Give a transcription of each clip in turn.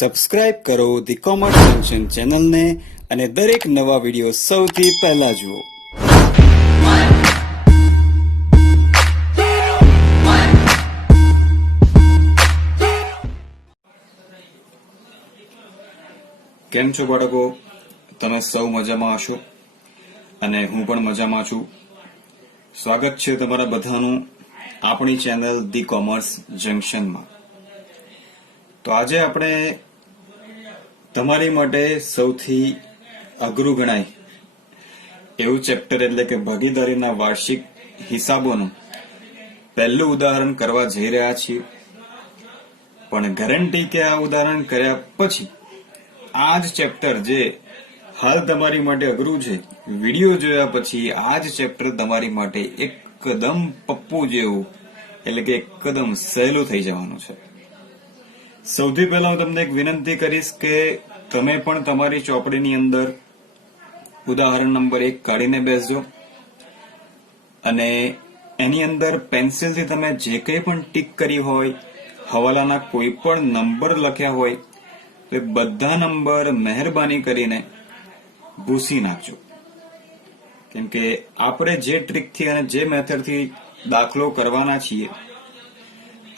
Subscribe કરો the commerce junction ચેનલને અને દરેક નવા વિડીયો સૌથી પહેલા જુઓ. કેમ છો બાળકો? તમે સૌ મજામાં હશો અને હું પણ મજામાં છું. સ્વાગત છે તમારા બધાનું આપણી ચેનલ ધી કોમર્સ જંકશનમાં. તો આજે આપણે તમારી માટે સૌથી અઘરું ગણાય એવું ચેપ્ટર એટલે કે ભાગીદારીના વાર્ષિક હિસાબોનું પહેલું ઉદાહરણ કરવા જઈ રહ્યા છીએ. પણ ગેરંટી કે આ ઉદાહરણ કર્યા પછી આ જ ચેપ્ટર જે હાલ તમારી માટે અઘરું છે, વિડીયો જોયા પછી આ જ ચેપ્ટર તમારી માટે એકદમ પપ્પુ જેવું એટલે કે એકદમ સહેલું થઈ જવાનું છે. સૌથી પહેલા હું તમને એક વિનંતી કરીશ કે તમે પણ તમારી ચોપડીની અંદર ઉદાહરણ નંબર 1 કાઢીને બેસજો અને એની અંદર પેન્સિલથી તમે જે કંઈ પણ ટીક કરી હોય, હવાલાના કોઈ પણ નંબર લખ્યા હોય એ બધા નંબર મહેરબાની કરીને ભૂસી નાખજો. કેમ કે આપણે જે ટ્રીકથી અને જે મેથડથી દાખલો કરવાના છીએ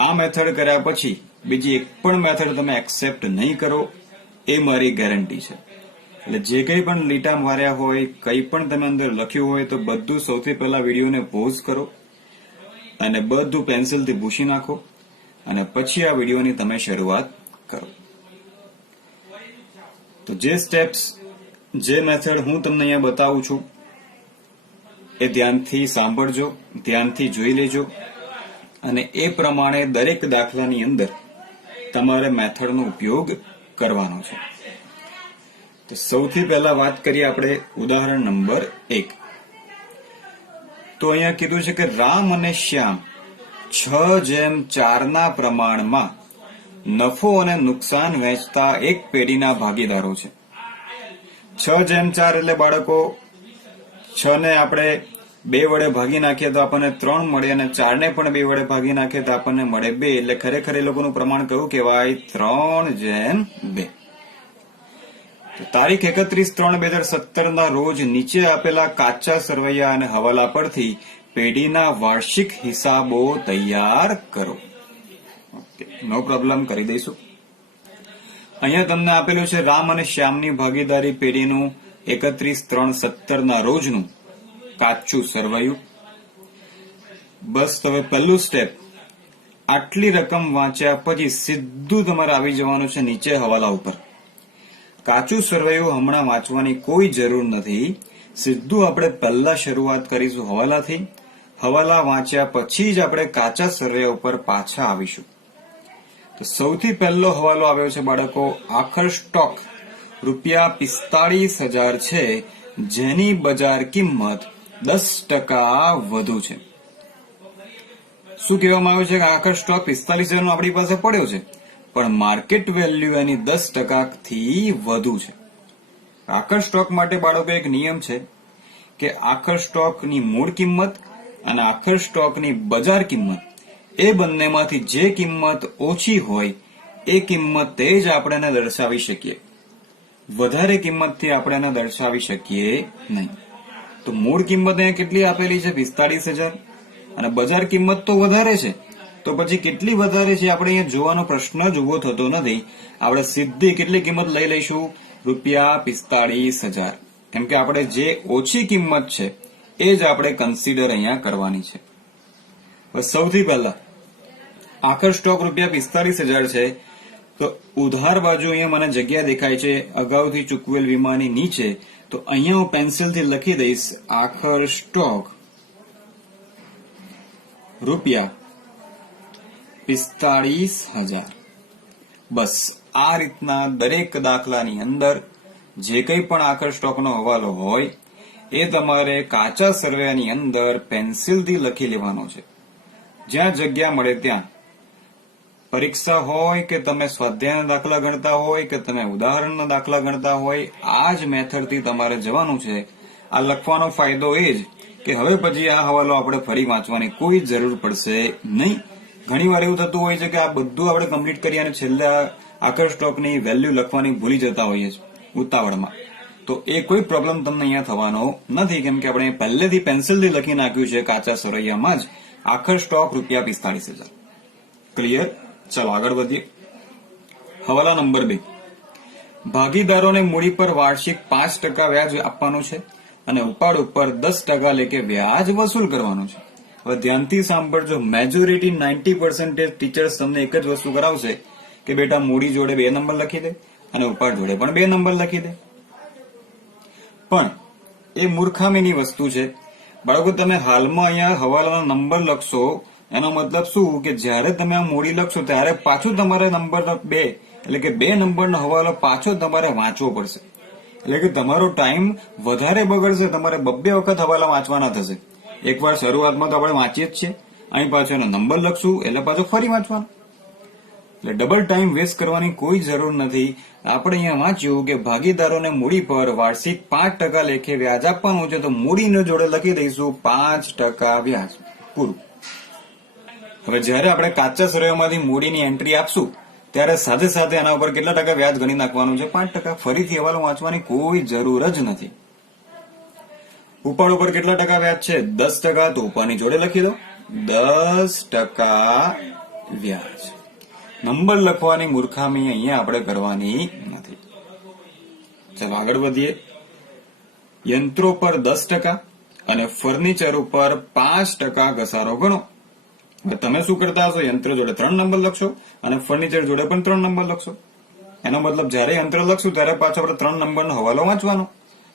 આ મેથડ કર્યા પછી બીજી એક પણ મેથડ તમે એક્સેપ્ટ નહીં કરો એ મારી ગેરંટી છે. એટલે જે કંઈ પણ લીટા માર્યા હોય, કંઈ પણ તમે અંદર લખ્યું હોય તો બધું સૌથી પહેલા વિડીયોને પોઝ કરો અને બધું પેન્સિલથી ભૂસી નાખો અને પછી આ વિડીયોની તમે શરૂઆત કરો. તો જે સ્ટેપ્સ, જે મેથડ હું તમને અહીંયા બતાવું છું એ ધ્યાનથી સાંભળજો, ધ્યાનથી જોઈ લેજો અને એ પ્રમાણે દરેક દાખલાની અંદર તમારે મેથડનો ઉપયોગ કરવાનો છે. તો સૌથી પહેલા વાત કરીએ આપણે ઉદાહરણ નંબર 1. તો અહીંયા કીધું છે કે રામ અને શ્યામ 6:4 ના પ્રમાણમાં નફો અને નુકસાન વહેંચતા એક પેઢીના ભાગીદારો છે. 6:4 એટલે બાળકો 6 ને આપણે 2 વડે ભાગી નાખીએ તો આપણને 3 મળે અને 4 ને પણ 2 વડે ભાગી નાખીએ તો આપણને મળે 2. એટલે ખરેખર એ લોકોનું પ્રમાણ કયું કહેવાય? 3:2. તો તારીખ 31/3/2017 ના રોજ નીચે આપેલા કાચા સરવૈયા અને હવાલા પરથી પેઢીના વાર્ષિક હિસાબો તૈયાર કરો. ઓકે, નો પ્રોબ્લેમ, કરી દઈશું. અહીંયા તમને આપેલું છે રામ અને શ્યામની ભાગીદારી પેઢીનું 31/3/17 ના રોજનું કાચું સરવૈયું. બસ હવે પહેલું સ્ટેપ, આટલી રકમ વાંચ્યા પછી સીધું તમારે આવી જવાનું છે નીચે હવાલા ઉપર. કાચું સરવૈયું હમણાં વાંચવાની કોઈ જરૂર નથી. સીધું આપણે પહેલા શરૂઆત કરીશું હવાલાથી. હવાલા વાંચ્યા પછી જ આપણે કાચા સરવૈયા ઉપર પાછા આવીશું. તો સૌથી પહેલો હવાલો આવ્યો છે બાળકો, આખર સ્ટોક ₹45,000 છે જેની બજાર કિંમત 10% વધુ છે. શું કહેવામાં આવ્યું છે કે આખર સ્ટોક 45,000 નો આપણી પાસે પડ્યો છે પણ માર્કેટ વેલ્યુ એની 10% થી વધુ છે. આખર સ્ટોક માટે બાળકો એક નિયમ છે કે આખર સ્ટોકની મૂળ કિંમત અને આખર સ્ટોકની બજાર કિંમત એ બંનેમાંથી જે કિંમત ઓછી હોય એ કિંમતે જ આપણે એને દર્શાવી શકીએ. વધારે કિંમતથી આપણે એને દર્શાવી શકીએ નહીં. તો મૂળ કિંમત અહીંયા કેટલી આપેલી છે? 45,000 અને બજાર કિંમત તો વધારે છે. તો પછી કેટલી વધારે છે આપણે અહીંયા જોવાનો પ્રશ્ન જ ઉભો થતો નથી. આપણે સીધી કેટલી કિંમત લઈ લઈશું? ₹45,000. કેમ કે આપણે જે ઓછી કિંમત છે એ જ આપણે કન્સિડર અહીંયા કરવાની છે. સૌથી પહેલા આખર સ્ટોક ₹45,000 છે તો ઉધાર બાજુ અહીંયા મને જગ્યા દેખાય છે અગાઉથી ચૂકવેલ વીમાની નીચે. તો અહીંયા હું પેન્સિલથી લખી દઈશ આખર સ્ટોક ₹45,000. બસ આ રીતના દરેક દાખલાની અંદર જે કંઈ પણ આખર સ્ટોકનો હવાલો હોય એ તમારે કાચા સરવૈયાની અંદર પેન્સિલથી લખી લેવાનો છે. જ્યાં જગ્યા મળે ત્યાં. પરીક્ષા હોય કે તમે સ્વાધ્યાયના દાખલા ગણતા હોય કે તમે ઉદાહરણના દાખલા ગણતા હોય, આ જ મેથડથી તમારે જવાનું છે. આ લખવાનો ફાયદો એ જ કે હવે પછી આ હવાલો આપણે ફરી વાંચવાની કોઈ જરૂર પડશે નહીં. ઘણી વાર એવું થતું હોય છે કે આ બધું આપણે કમ્પ્લીટ કરી અને છેલ્લા આખર સ્ટોકની વેલ્યુ લખવાની ભૂલી જતા હોઈએ છીએ ઉતાવળમાં, તો એ કોઈ પ્રોબ્લેમ તમને અહીંયા થવાનો નથી, કેમ કે આપણે પહેલેથી પેન્સિલથી લખી નાખ્યું છે કાચા સરવૈયામાં જ આખર સ્ટોક ₹45,000. ક્લિયર? ચાલો આગળ વધીએ. હવાલા નંબર 2. ભાગીદારોને મૂડી પર વાર્ષિક 5% વ્યાજ આપવાનું છે અને ઉપાડ ઉપર 10% લેખે વ્યાજ વસૂલ કરવાનું છે. હવે ધ્યાનથી સાંભળજો, મેજોરિટી 90% ટીચર્સ તમને એક જ વસ્તુ કરાવશે કે બેટા મૂડી જોડે 2 નંબર લખી દે અને ઉપાડ જોડે પણ 2 નંબર લખી દે. પણ એ મૂર્ખામીની વસ્તુ છે. બાળકો, તમે હાલમાં અહીંયા હવાલાનો નંબર લખશો એનો મતલબ શું કે જ્યારે તમે આ મૂડી લખશો ત્યારે પાછું તમારે નંબર 2 એટલે કે 2 નંબરનો હવાલો પાછો તમારે વાંચવો પડશે. એટલે કે તમારો ટાઈમ વધારે બગડશે, તમારે 2 વખત હવાલા વાંચવાના થશે. એકવાર શરૂઆતમાં તો આપણે વાંચીએ જ છીએ, અહીં પાછો એનો નંબર લખશું એટલે પાછો ફરી વાંચવાનો, એટલે ડબલ ટાઈમ વેસ્ટ કરવાની કોઈ જરૂર નથી. આપણે અહીંયા વાંચ્યું કે ભાગીદારોને મૂડી પર વાર્ષિક 5% લેખે વ્યાજ આપવાનું છે, તો મૂડીને જોડે લખી દઈશું 5% વ્યાજ. પૂરું. હવે જ્યારે આપણે કાચા સરવૈયામાંથી મૂડીની એન્ટ્રી આપશું ત્યારે સાથે સાથે એના ઉપર કેટલા ટકા વ્યાજ ગણી નાખવાનું છે? 5%. ફરીથી હવાલો વાંચવાની કોઈ જરૂર જ નથી. ઉપાડ ઉપર કેટલા ટકા વ્યાજ છે? 10%. તો ઉપાડની જોડે લખી દો 10% વ્યાજ. નંબર લખવાની મૂર્ખામી અહીંયા આપણે કરવાની નથી. ચાલો આગળ વધીએ. યંત્રો પર 10% અને ફર્નિચર ઉપર 5% ઘસારો ગણો. હવે તમે શું કરતા હશો? યંત્ર જોડે 3 નંબર લખશો અને ફર્નિચર જોડે પણ 3 નંબર લખશો. એનો મતલબ જ્યારે યંત્ર લખશું ત્યારે પાછો આપણે 3 નંબરનો હવાલો વાંચવાનો.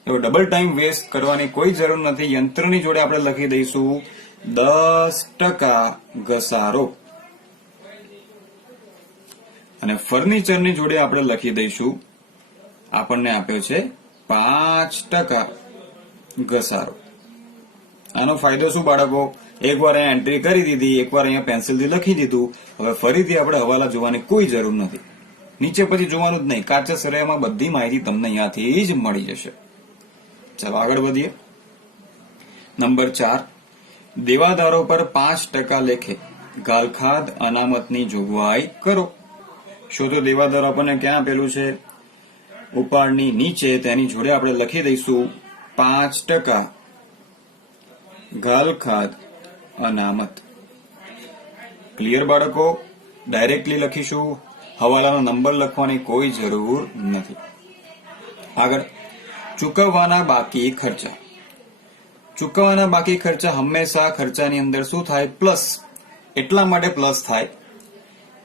હવે ડબલ ટાઈમ વેસ્ટ કરવાની કોઈ જરૂર નથી. યંત્રની જોડે આપણે લખી દઈશું 10% ઘસારો અને ફર્નિચરની જોડે આપણે લખી દઈશું, આપણને આપ્યો છે 5% ઘસારો. આનો ફાયદો શું બાળકો? એકવાર અહીંયા એન્ટ્રી કરી દીધી, એકવાર અહીંયા પેન્સિલથી લખી દીધું, હવે ફરીથી આપણે હવાલા જોવાની કોઈ જરૂર નથી. નીચે પછી જોવાનું જ નહીં. કાચા સરવૈયામાં બધી માહિતી તમને અહીંયાથી જ મળી જશે. ચાલો આગળ વધીએ. નંબર 4. દેવાદારો પર 5% લેખે ગાલખાદ અનામતની જોગવાઈ કરો. શોધો દેવાદારો આપણને ક્યાં આપેલું છે? ઉપાડની નીચે, તેની જોડે આપણે લખી દઈશું 5% ગાલખાદ અનામત. ક્લિયર બાળકો? ડાયરેક્ટલી લખીશું, હવાલાનો નંબર લખવાની કોઈ જરૂર નથી. આગળ. ચૂકવવાના બાકી ખર્ચા. ચૂકવવાના બાકી ખર્ચા હંમેશા ખર્ચાની અંદર શું થાય? પ્લસ. એટલા માટે પ્લસ થાય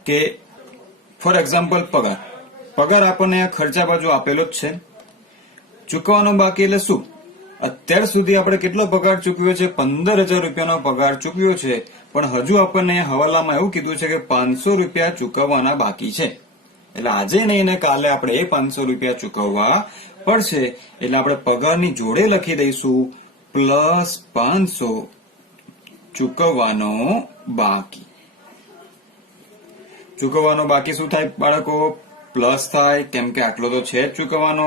કે ફોર એક્ઝામ્પલ પગાર. પગાર આપણને ખર્ચા બાજુ આપેલો જ છે. ચૂકવવાનો બાકી એટલે શું? અત્યાર સુધી આપણે કેટલો પગાર ચૂકવ્યો છે? 15,000 રૂપિયાનો પગાર ચૂકવ્યો છે, પણ હજુ આપણને હવાલામાં એવું કીધું છે કે 500 રૂપિયા ચૂકવવાના બાકી છે. એટલે આજે નહીં ને કાલે આપણે એ 500 રૂપિયા ચૂકવવા પડશે. એટલે આપણે પગારની જોડે લખી દઈશું +500 ચૂકવવાનો બાકી. ચૂકવવાનો બાકી શું થાય બાળકો? પ્લસ થાય, કેમ કે આટલો તો છે જ ચૂકવવાનો.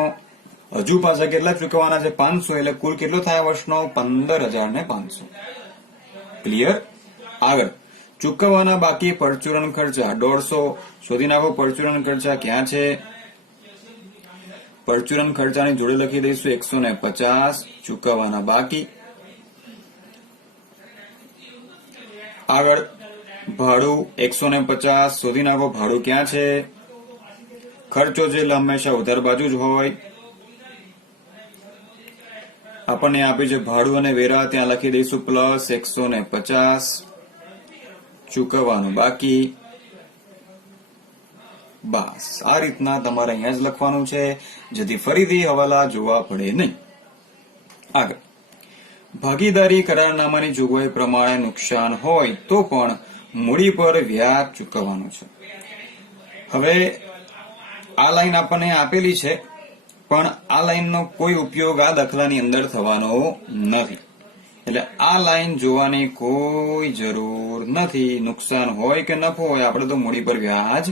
હજુ પાછા કેટલા ચૂકવવાના છે? 500. એટલે કુલ કેટલો થાય વર્ષનો? 15,500. ક્લિયર? આગળ. ચૂકવવાના બાકી પરચુરણ ખર્ચા 150. શોધી નાખો પરચુરણ ખર્ચા ક્યાં છે? પરચુરણ ખર્ચાની જોડે લખી દઈશું 150 ચૂકવવાના બાકી. આગળ. ભાડું 150. શોધી નાખો ભાડું ક્યાં છે? ખર્ચો છે એટલે હંમેશા ઉધાર બાજુ જ હોય. આપણને આપ્યું છે ભાડું અને વેરા, ત્યાં લખી દઈશું +150 ચૂકવવાનું બાકી. બસ આ રીતના તમારે અહીંયા જ લખવાનું છે, જેથી ફરીથી હવાલા જોવા પડે નહીં. આગળ. ભાગીદારી કરારનામાની જોગવાઈ પ્રમાણે નુકસાન હોય તો પણ મૂડી પર વ્યાજ ચૂકવવાનું છે. હવે આ લાઈન આપણને આપેલી છે, પણ આ લાઈનનો કોઈ ઉપયોગ આ દાખલાની અંદર થવાનો નથી. એટલે આ લાઈન જોવાની કોઈ જરૂર નથી. નુકસાન હોય કે નફો હોય, આપણે તો મૂડી પર વ્યાજ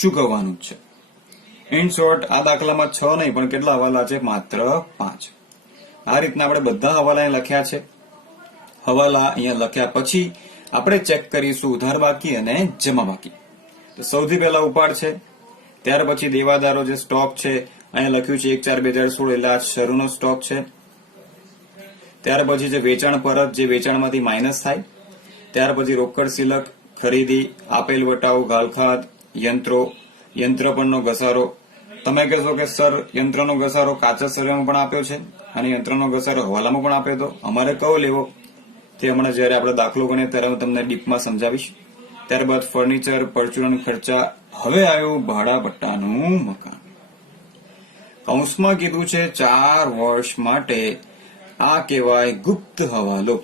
ચૂકવવાનું જ છે. ઇન શોર્ટ, આ દાખલામાં 6 નહીં પણ કેટલા હવાલા છે? માત્ર 5. આ રીતના આપણે બધા હવાલા અહીં લખ્યા છે. હવાલા અહીંયા લખ્યા પછી આપણે ચેક કરીશું ઉધાર બાકી અને જમા બાકી. તો સૌથી પહેલા ઉપાડ છે, ત્યાર પછી દેવાદારો જે સ્ટોક છે અહીંયા લખ્યું છે 1/4/2016 એટલે આ શરૂનો સ્ટોક છે. ત્યાર પછી જે વેચાણ પરત, જે વેચાણમાંથી માઇનસ થાય. ત્યાર પછી રોકડ સિલક, ખરીદી, આપેલ વટાવ, ગાલખાત, યંત્રો, યંત્ર પરનો ઘસારો. તમે કહેશો કે સર યંત્રનો ઘસારો કાચા સર્વેમાં પણ આપ્યો છે અને યંત્રનો ઘસારો હવાલામાં પણ આપ્યો હતો, અમારે કયો લેવો તે હમણાં જયારે આપણે દાખલો ગણીએ ત્યારે હું તમને ડીપમાં સમજાવીશ. ત્યારબાદ ફર્નિચર, પરચુરણ ખર્ચા. હવે આવ્યું ભાડા પટ્ટાનું મકાન. કૌંસમાં કીધું છે 4 વર્ષ માટે. આ કહેવાય ગુપ્ત હવાલો.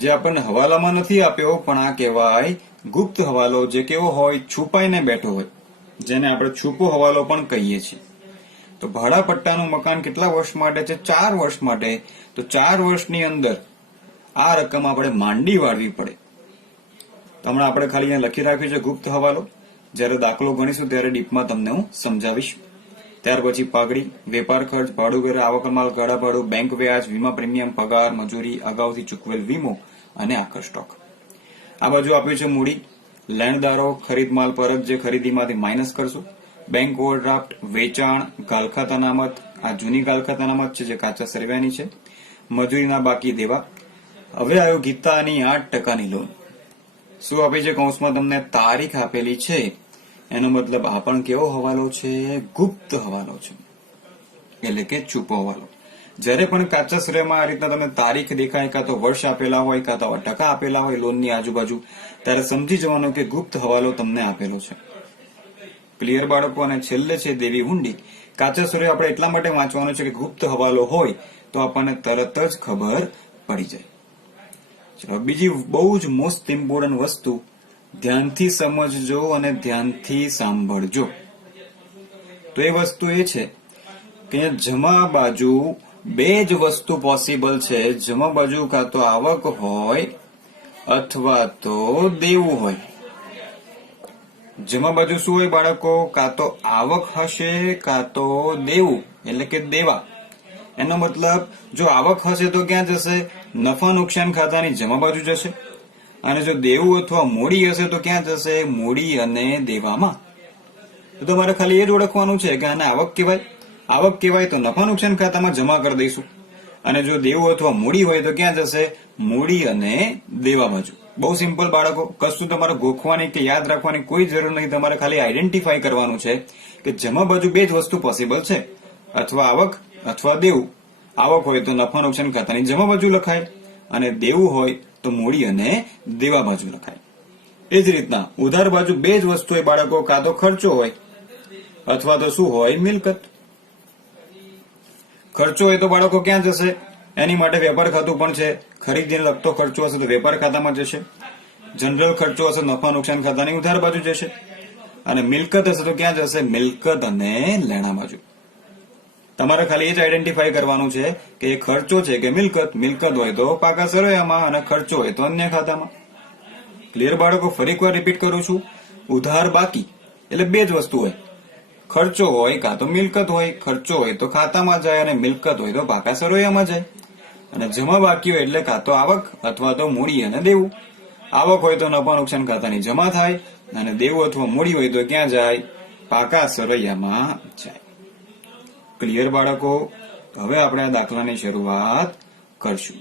જે આપણને હવાલામાં નથી આપ્યો પણ આ કહેવાય ગુપ્ત હવાલો, જે કેવો હોય, છુપાઈને બેઠો હોય, જેને આપણે છુપો હવાલો પણ કહીએ છીએ. તો ભાડા પટ્ટાનું મકાન કેટલા વર્ષ માટે છે? 4 વર્ષ માટે. તો 4 વર્ષની અંદર આ રકમ આપણે માંડી વાળવી પડે. હમણાં આપણે ખાલી અહીંયા લખી રાખ્યું છે ગુપ્ત હવાલો. જ્યારે દાખલો ગણીશું ત્યારે ડીપમાં તમને હું સમજાવીશ. ત્યાર પછી પાઘડી, વેપાર ખર્ચ, ભાડું ઘર, આવક માલ, ગાળા ભાડું, બેંક વ્યાજ, વીમા પ્રીમિયમ, પગાર, મજૂરી, અગાઉથી ચૂકવેલ વીમો અને આખર સ્ટોક. આ બાજુ આપ્યું છે મૂડી, લેણદારો, ખરીદ માલ પરત જે ખરીદીમાંથી માઇનસ કરશું, બેંક ઓવરડ્રાફ્ટ, વેચાણ, ગાલખાત અનામત. આ જૂની ગાલખાત અનામત છે જે કાચા સર્વેની છે, મજૂરીના બાકી દેવા. હવે આવ્યો ગીતાની 8% લોન. શું આપી છે? કૌંસમાં તમને તારીખ આપેલી છે. એનો મતલબ આ પણ કેવો હવાલો છે? ગુપ્ત હવાલો છે, એટલે કે છુપો હવાલો. જ્યારે પણ કાચા સર્વેમાં આ રીતના તમે તારીખ દેખાય, કાં તો વર્ષ આપેલા હોય, કાં તો ટકા આપેલા હોય લોનની આજુબાજુ, ત્યારે સમજી જવાનું કે ગુપ્ત હવાલો તમને આપેલો છે. ક્લિયર બાળકો? અને છેલ્લે છે દેવી હુંડી. કાચા સર્વે આપણે એટલા માટે વાંચવાનો છે કે ગુપ્ત હવાલો હોય તો આપણને તરત જ ખબર પડી જાય. ચલો, બીજી બહુ જ મોસ્ટ ઇમ્પોર્ટન્ટ વસ્તુ ધ્યાનથી સમજજો અને ધ્યાનથી સાંભળજો. તો એ વસ્તુ એ છે કે જમા બાજુ બે જ વસ્તુ પોસિબલ છે. જમા બાજુ કાં તો આવક હોય અથવા તો દેવું હોય. જમા બાજુ શું હોય બાળકો? કાં તો આવક હશે કાં તો દેવું, એટલે કે દેવા. એનો મતલબ જો આવક હશે તો ક્યાં જશે? નફા નુકસાન ખાતાની જમા બાજુ જશે. અને જો દેવું અથવા મૂડી હશે તો ક્યાં જશે? મૂડી અને દેવામાં. તો તમારે ખાલી એ જ ઓળખવાનું છે કે આને આવક કહેવાય. આવક કહેવાય તો નફા નુકસાન ખાતામાં જમા કરી દઈશું. અને જો દેવું અથવા મૂડી હોય તો ક્યાં જશે? મૂડી અને દેવા બાજુ. બહુ સિમ્પલ બાળકો, કશું તમારે ગોખવાની કે યાદ રાખવાની કોઈ જરૂર નહીં. તમારે ખાલી આઈડેન્ટિફાઈ કરવાનું છે કે જમા બાજુ બે જ વસ્તુ પોસિબલ છે, અથવા આવક અથવા દેવું. આવક હોય તો નફા નુકસાન ખાતાની જમા બાજુ લખાય અને દેવું હોય તો મૂડી અને દેવા બાજુ લખાય. એ જ રીતના ઉધાર બાજુ બે જ વસ્તુ હોય બાળકો, કાં તો ખર્ચો હોય અથવા તો શું હોય? મિલકત. ખર્ચો હોય તો બાળકો ક્યાં જશે? એની માટે વેપાર ખાતું પણ છે. ખરીદીને લગતો ખર્ચો હશે તો વેપાર ખાતામાં જશે. જનરલ ખર્ચો હશે નફા નુકસાન ખાતાની ઉધાર બાજુ જશે. અને મિલકત હશે તો ક્યાં જશે? મિલકત અને લેણા બાજુ. તમારે ખાલી એ જ આઈડેન્ટિફાઈ કરવાનું છે કે એ ખર્ચો છે કે મિલકત. મિલકત હોય તો પાકા સર્વેમાં અને ખર્ચો હોય તો અન્ય ખાતામાં. ક્લિયર બાળકો? ફરી એકવાર રિપીટ કરું છું. ઉધાર બાકી એટલે બે જ વસ્તુ હોય. ખર્ચો હોય કાં તો મિલકત હોય. ખર્ચો હોય તો ખાતામાં જાય અને મિલકત હોય તો પાકા સર્વેમાં જાય. અને જમા બાકી હોય એટલે કાં તો આવક અથવા તો મૂડી અને દેવું. આવક હોય તો નફા નુકસાન ખાતાની જમા થાય અને દેવું અથવા મૂડી હોય તો ક્યાં જાય? પાકા સરવૈયામાં જાય. ક્લિયર બાળકો? હવે આપણે આ દાખલાની શરૂઆત કરશું.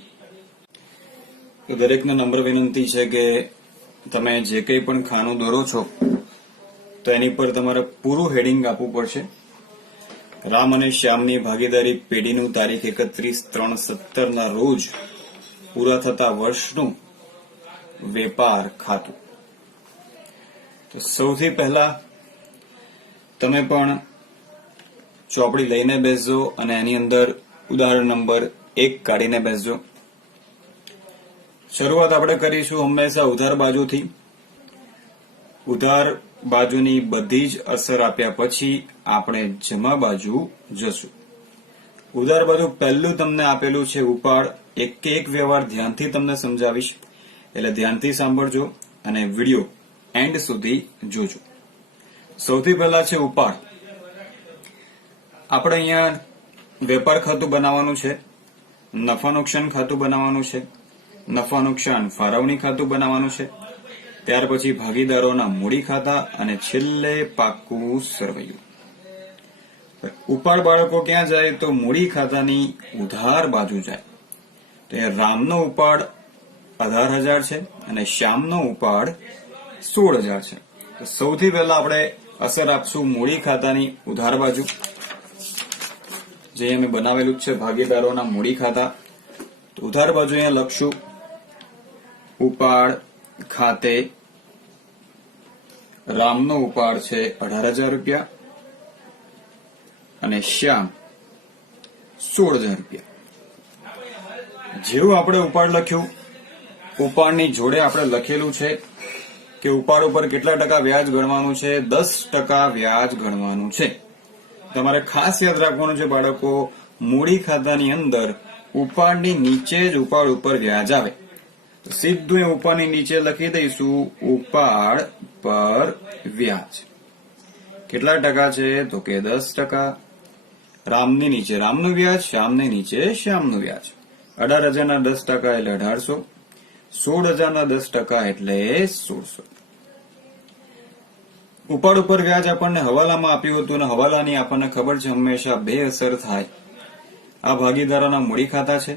તો દરેકને નમ્ર વિનંતી છે કે તમે જે કંઈ પણ ખાનું દોરો છો તો એની પર તમારે પૂરું હેડિંગ આપવું પડશે. રામ અને શ્યામની ભાગીદારી પેઢીનું તારીખ 31/3/17 ના રોજ પૂરા થતા વર્ષનું વેપાર ખાતું. તો સૌથી પહેલા તમે પણ ચોપડી લઈને બેસજો અને એની અંદર ઉદાહરણ નંબર 1 કાઢીને બેસજો. શરૂઆત આપણે કરીશું હંમેશા ઉધાર બાજુથી. ઉધાર બાજુની બધી જ અસર આપ્યા પછી આપણે જમા બાજુ જશું. ઉધાર બાજુ પહેલું તમને આપેલું છે ઉપાડ. એક એક વ્યવહાર ધ્યાનથી તમને સમજાવીશ, એટલે ધ્યાનથી સાંભળજો અને વિડીયો એન્ડ સુધી જોજો. સૌથી પહેલા છે ઉપાડ. આપણે અહીંયા વેપાર ખાતું બનાવવાનું છે, નફા નુકસાન ખાતું બનાવવાનું છે, નફા નુકસાન ફાળવણી ખાતું બનાવવાનું છે, ત્યાર પછી ભાગીદારોના મૂડી ખાતા અને છેલ્લે પાકું સરવૈયું. ઉપાડ બાળકો ક્યાં જાય તો મૂડી ખાતાની ઉધાર બાજુ જાય. તો અહીંયા રામનો ઉપાડ 18,000 છે અને શ્યામનો ઉપાડ 16,000 છે. તો સૌથી પહેલા આપણે અસર આપશું મૂડી ખાતાની ઉધાર બાજુ, જે અમે બનાવેલું છે ભાગીદારોના મૂડી ખાતા. તો ઉધાર બાજુ અહીંયા લખશું ઉપાડ ખાતે રામનો ઉપાડ છે 18,000 રૂપિયા અને શ્યામ 16,000 રૂપિયા. જેવું આપણે ઉપાડ લખ્યું, ઉપાડની જોડે આપણે લખેલું છે કે ઉપાડ ઉપર કેટલા ટકા વ્યાજ ગણવાનું છે? 10% વ્યાજ ગણવાનું છે. તમારે ખાસ યાદ રાખવાનું છે બાળકો, મૂડી ખાતાની અંદર ઉપાડની નીચે જ ઉપાડ ઉપર વ્યાજ આવે. તો સીધું એ ઉપાડની નીચે લખી દઈશું ઉપાડ પર વ્યાજ. કેટલા ટકા છે? તો કે 10%. રામની નીચે રામનું વ્યાજ, શ્યામની નીચે શ્યામનું વ્યાજ. 18,000 ના 10% એટલે 1800, 16,000 ના 10% એટલે 1600. ઉપાડ ઉપર વ્યાજ આપણને હવાલામાં આપ્યું હતું અને હવાલાની આપણને ખબર છે હંમેશા બે અસર થાય. આ ભાગીદારોના મૂડી ખાતા છે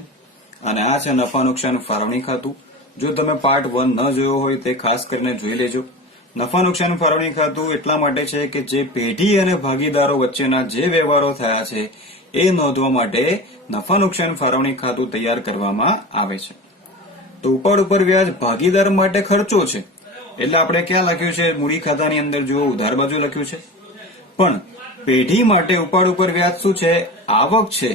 અને આ છે નફા નુકસાન ફાળવણી ખાતું. જો તમે પાર્ટ 1 ન જોયો હોય તે ખાસ કરીને જોઈ લેજો. નફા નુકસાન ફાળવણી ખાતું એટલા માટે છે કે જે પેઢી અને ભાગીદારો વચ્ચેના જે વ્યવહારો થયા છે એ નોંધવા માટે નફા નુકસાન ફાળવણી ખાતું તૈયાર કરવામાં આવે છે. તો ઉપાડ ઉપર વ્યાજ ભાગીદાર માટે ખર્ચો છે એટલે આપણે ક્યાં લખ્યું છે? મૂડી ખાતાની અંદર જુઓ, ઉધાર બાજુ લખ્યું છે. પણ પેઢી માટે ઉપાડ ઉપર વ્યાજ શું છે? આવક છે.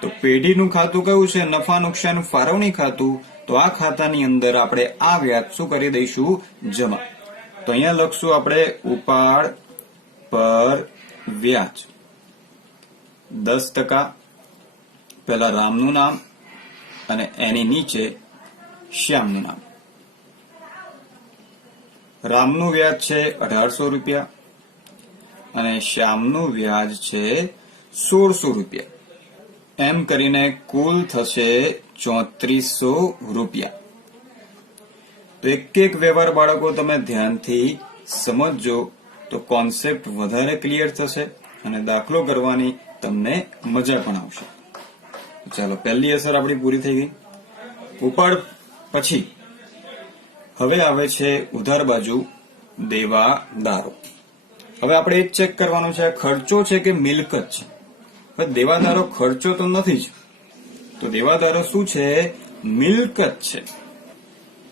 તો પેઢીનું ખાતું કયું છે? નફા નુકસાન ફાળવણી ખાતું. તો આ ખાતાની અંદર આપણે આ વ્યાજ શું કરી દઈશું? જમા. તો અહીંયા લખશું આપણે ઉપાડ પર વ્યાજ 10%. પહેલા રામનું નામ અને એની નીચે શ્યામનું નામ. રામનું વ્યાજ છે 1800 રૂપિયા અને શ્યામનું વ્યાજ છે 1600 રૂપિયા. એમ કરીને કુલ થશે 3400 રૂપિયા. તો એક વ્યવહાર બાળકો તમે ધ્યાનથી સમજજો તો કોન્સેપ્ટ વધારે ક્લિયર થશે અને દાખલો કરવાની તમને મજા પણ આવશે. ચાલો, પહેલી અસર આપણી પૂરી થઈ ગઈ. ઉપાડ પછી હવે આવે છે ઉધાર બાજુ દેવાદારો. હવે આપણે એ ચેક કરવાનું છે ખર્ચો છે કે મિલકત છે. હવે દેવાદારો ખર્ચો તો નથી જ, તો દેવાદારો શું છે? મિલકત છે.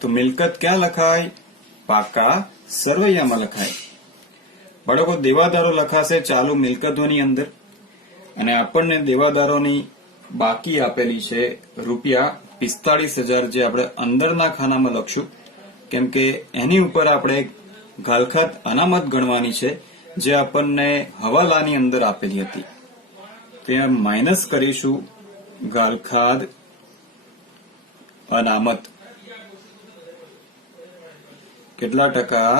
તો મિલકત ક્યાં લખાય? પાકા સરવૈયામાં લખાય. બાળકો, દેવાદારો લખાશે ચાલુ મિલકતોની અંદર અને આપણને દેવાદારોની બાકી આપેલી છે ₹45,000, જે આપણે અંદરના ખાનામાં લખશું કેમ કે એની ઉપર આપણે ગાલખાત અનામત ગણવાની છે જે આપણને હવાલાની અંદર આપેલી હતી. ત્યાં માઇનસ કરીશું ગાલખાત અનામત. કેટલા ટકા?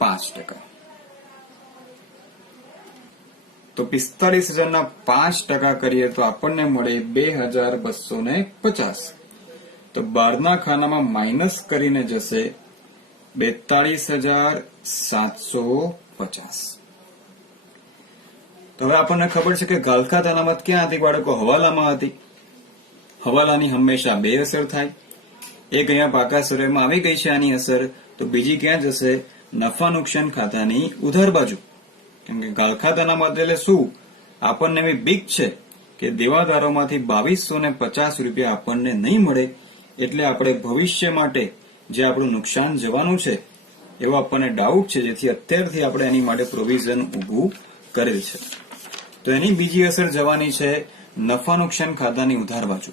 5%. તો 45,000 ના 5% કરીએ તો આપણને મળે 2,250. તો 12 ખાનામાં માઇનસ કરીને જશે 42,750. તો હવે આપણને ખબર છે કે ગાલખાત અનામત ક્યાં હતી બાળકો? હવાલામાં હતી. હવાલાની હંમેશા બે અસર થાય. એક અહીંયા પાકા સરવૈયામાં આવી ગઈ છે આની અસર, તો બીજી ક્યાં જશે? નફા નુકસાન ખાતાની ઉધાર બાજુ. કેમ કે ગાલખાત અનામત એટલે શું? આપણને એવી બીક છે કે દેવાદારોમાંથી 2,250 રૂપિયા આપણને નહીં મળે એટલે આપણે ભવિષ્ય માટે જે આપણું નુકસાન જવાનું છે એવો આપણને ડાઉટ છે, જેથી અત્યારથી આપણે એની માટે પ્રોવિઝન ઊભું કરેલ છે. તો એની બીજી અસર જવાની છે નફા નુકસાન ખાતાની ઉધાર બાજુ.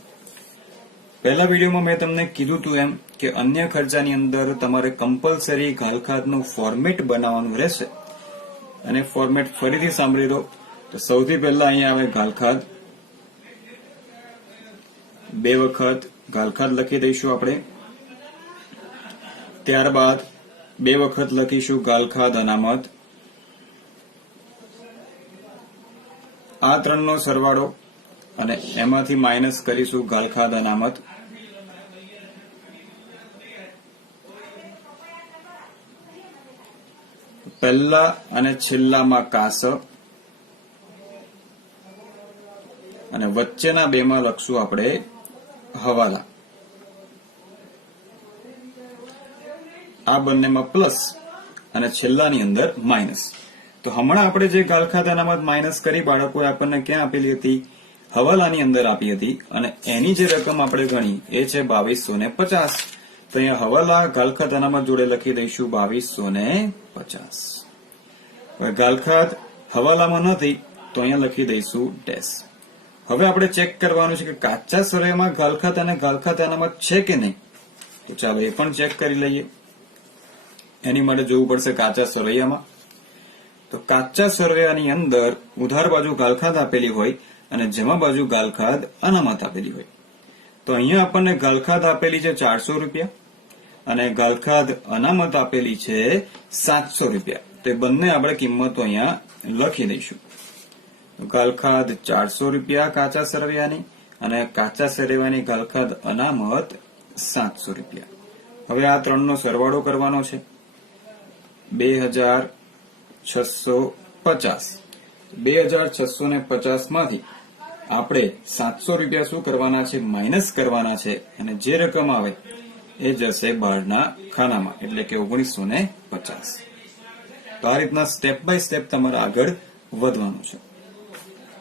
પહેલા વિડીયોમાં મેં તમને કીધું હતું એમ કે અન્ય ખર્ચાની અંદર તમારે કમ્પલસરી ગાલખાતનું ફોર્મેટ બનાવવાનું રહેશે અને ફોર્મેટ ફરીથી સાંભળી લો. તો સૌથી પહેલા અહીંયા આવે ગાલખાત. 2 વખત ગાલખાત લખી દઈશું આપણે. ત્યારબાદ 2 વખત લખીશું ગાલખાત અનામત. આ ત્રણનો સરવાળો અને એમાંથી માઇનસ કરીશું ગાલખાત અનામત. પહેલા અને છેલ્લામાં કાસ અને વચ્ચેના બેમાં લખશું આપણે હવાલા. આ બંનેમાં પ્લસ અને છેલ્લાની અંદર માઇનસ. તો હમણાં આપણે જે ગાલખાત અનામત માઇનસ કરી બાળકોએ આપણને ક્યાં આપેલી હતી? હવાલાની અંદર આપી હતી અને એની જે રકમ આપણે ગણી એ છે 2250. તો અહીંયા હવાલા ગાલખાત અનામત જોડે લખી દઈશું 2250. હવે ગાલખાત હવાલામાં નથી તો અહીંયા લખી દઈશું ડેશ. હવે આપણે ચેક કરવાનું છે કે કાચા સરવૈયામાં ગાલખાત અને ગાલખાત અનામત છે કે નહીં. તો ચાલો એ પણ ચેક કરી લઈએ. એની માટે જોવું પડશે કાચા સરવૈયામાં. તો કાચા સરવૈયાની અંદર ઉધાર બાજુ ગાલખાત આપેલી હોય અને જેમાં બાજુ ગાલખાત અનામત આપેલી હોય. તો અહીંયા આપણને ગાલખાત આપેલી છે 400 રૂપિયા અને ગાલખાત અનામત આપેલી છે 700 રૂપિયા. તો એ બંને આપણે કિંમતો અહીંયા લખી દઈશું. ગાલખાત 400 રૂપિયા કાચા સરવૈયાની અને કાચા સરવૈયાની ગાલખાત અનામત 700 રૂપિયા. હવે આ ત્રણનો સરવાળો કરવાનો છે. 2650. 2650 માંથી આપણે 700 રૂપિયા શું કરવાના છે? માઇનસ કરવાના છે અને જે રકમ આવે એ જશે બહારના ખાનામાં, એટલે કે 1950. તો આ રીતના સ્ટેપ બાય સ્ટેપ તમારે આગળ વધવાનું છે.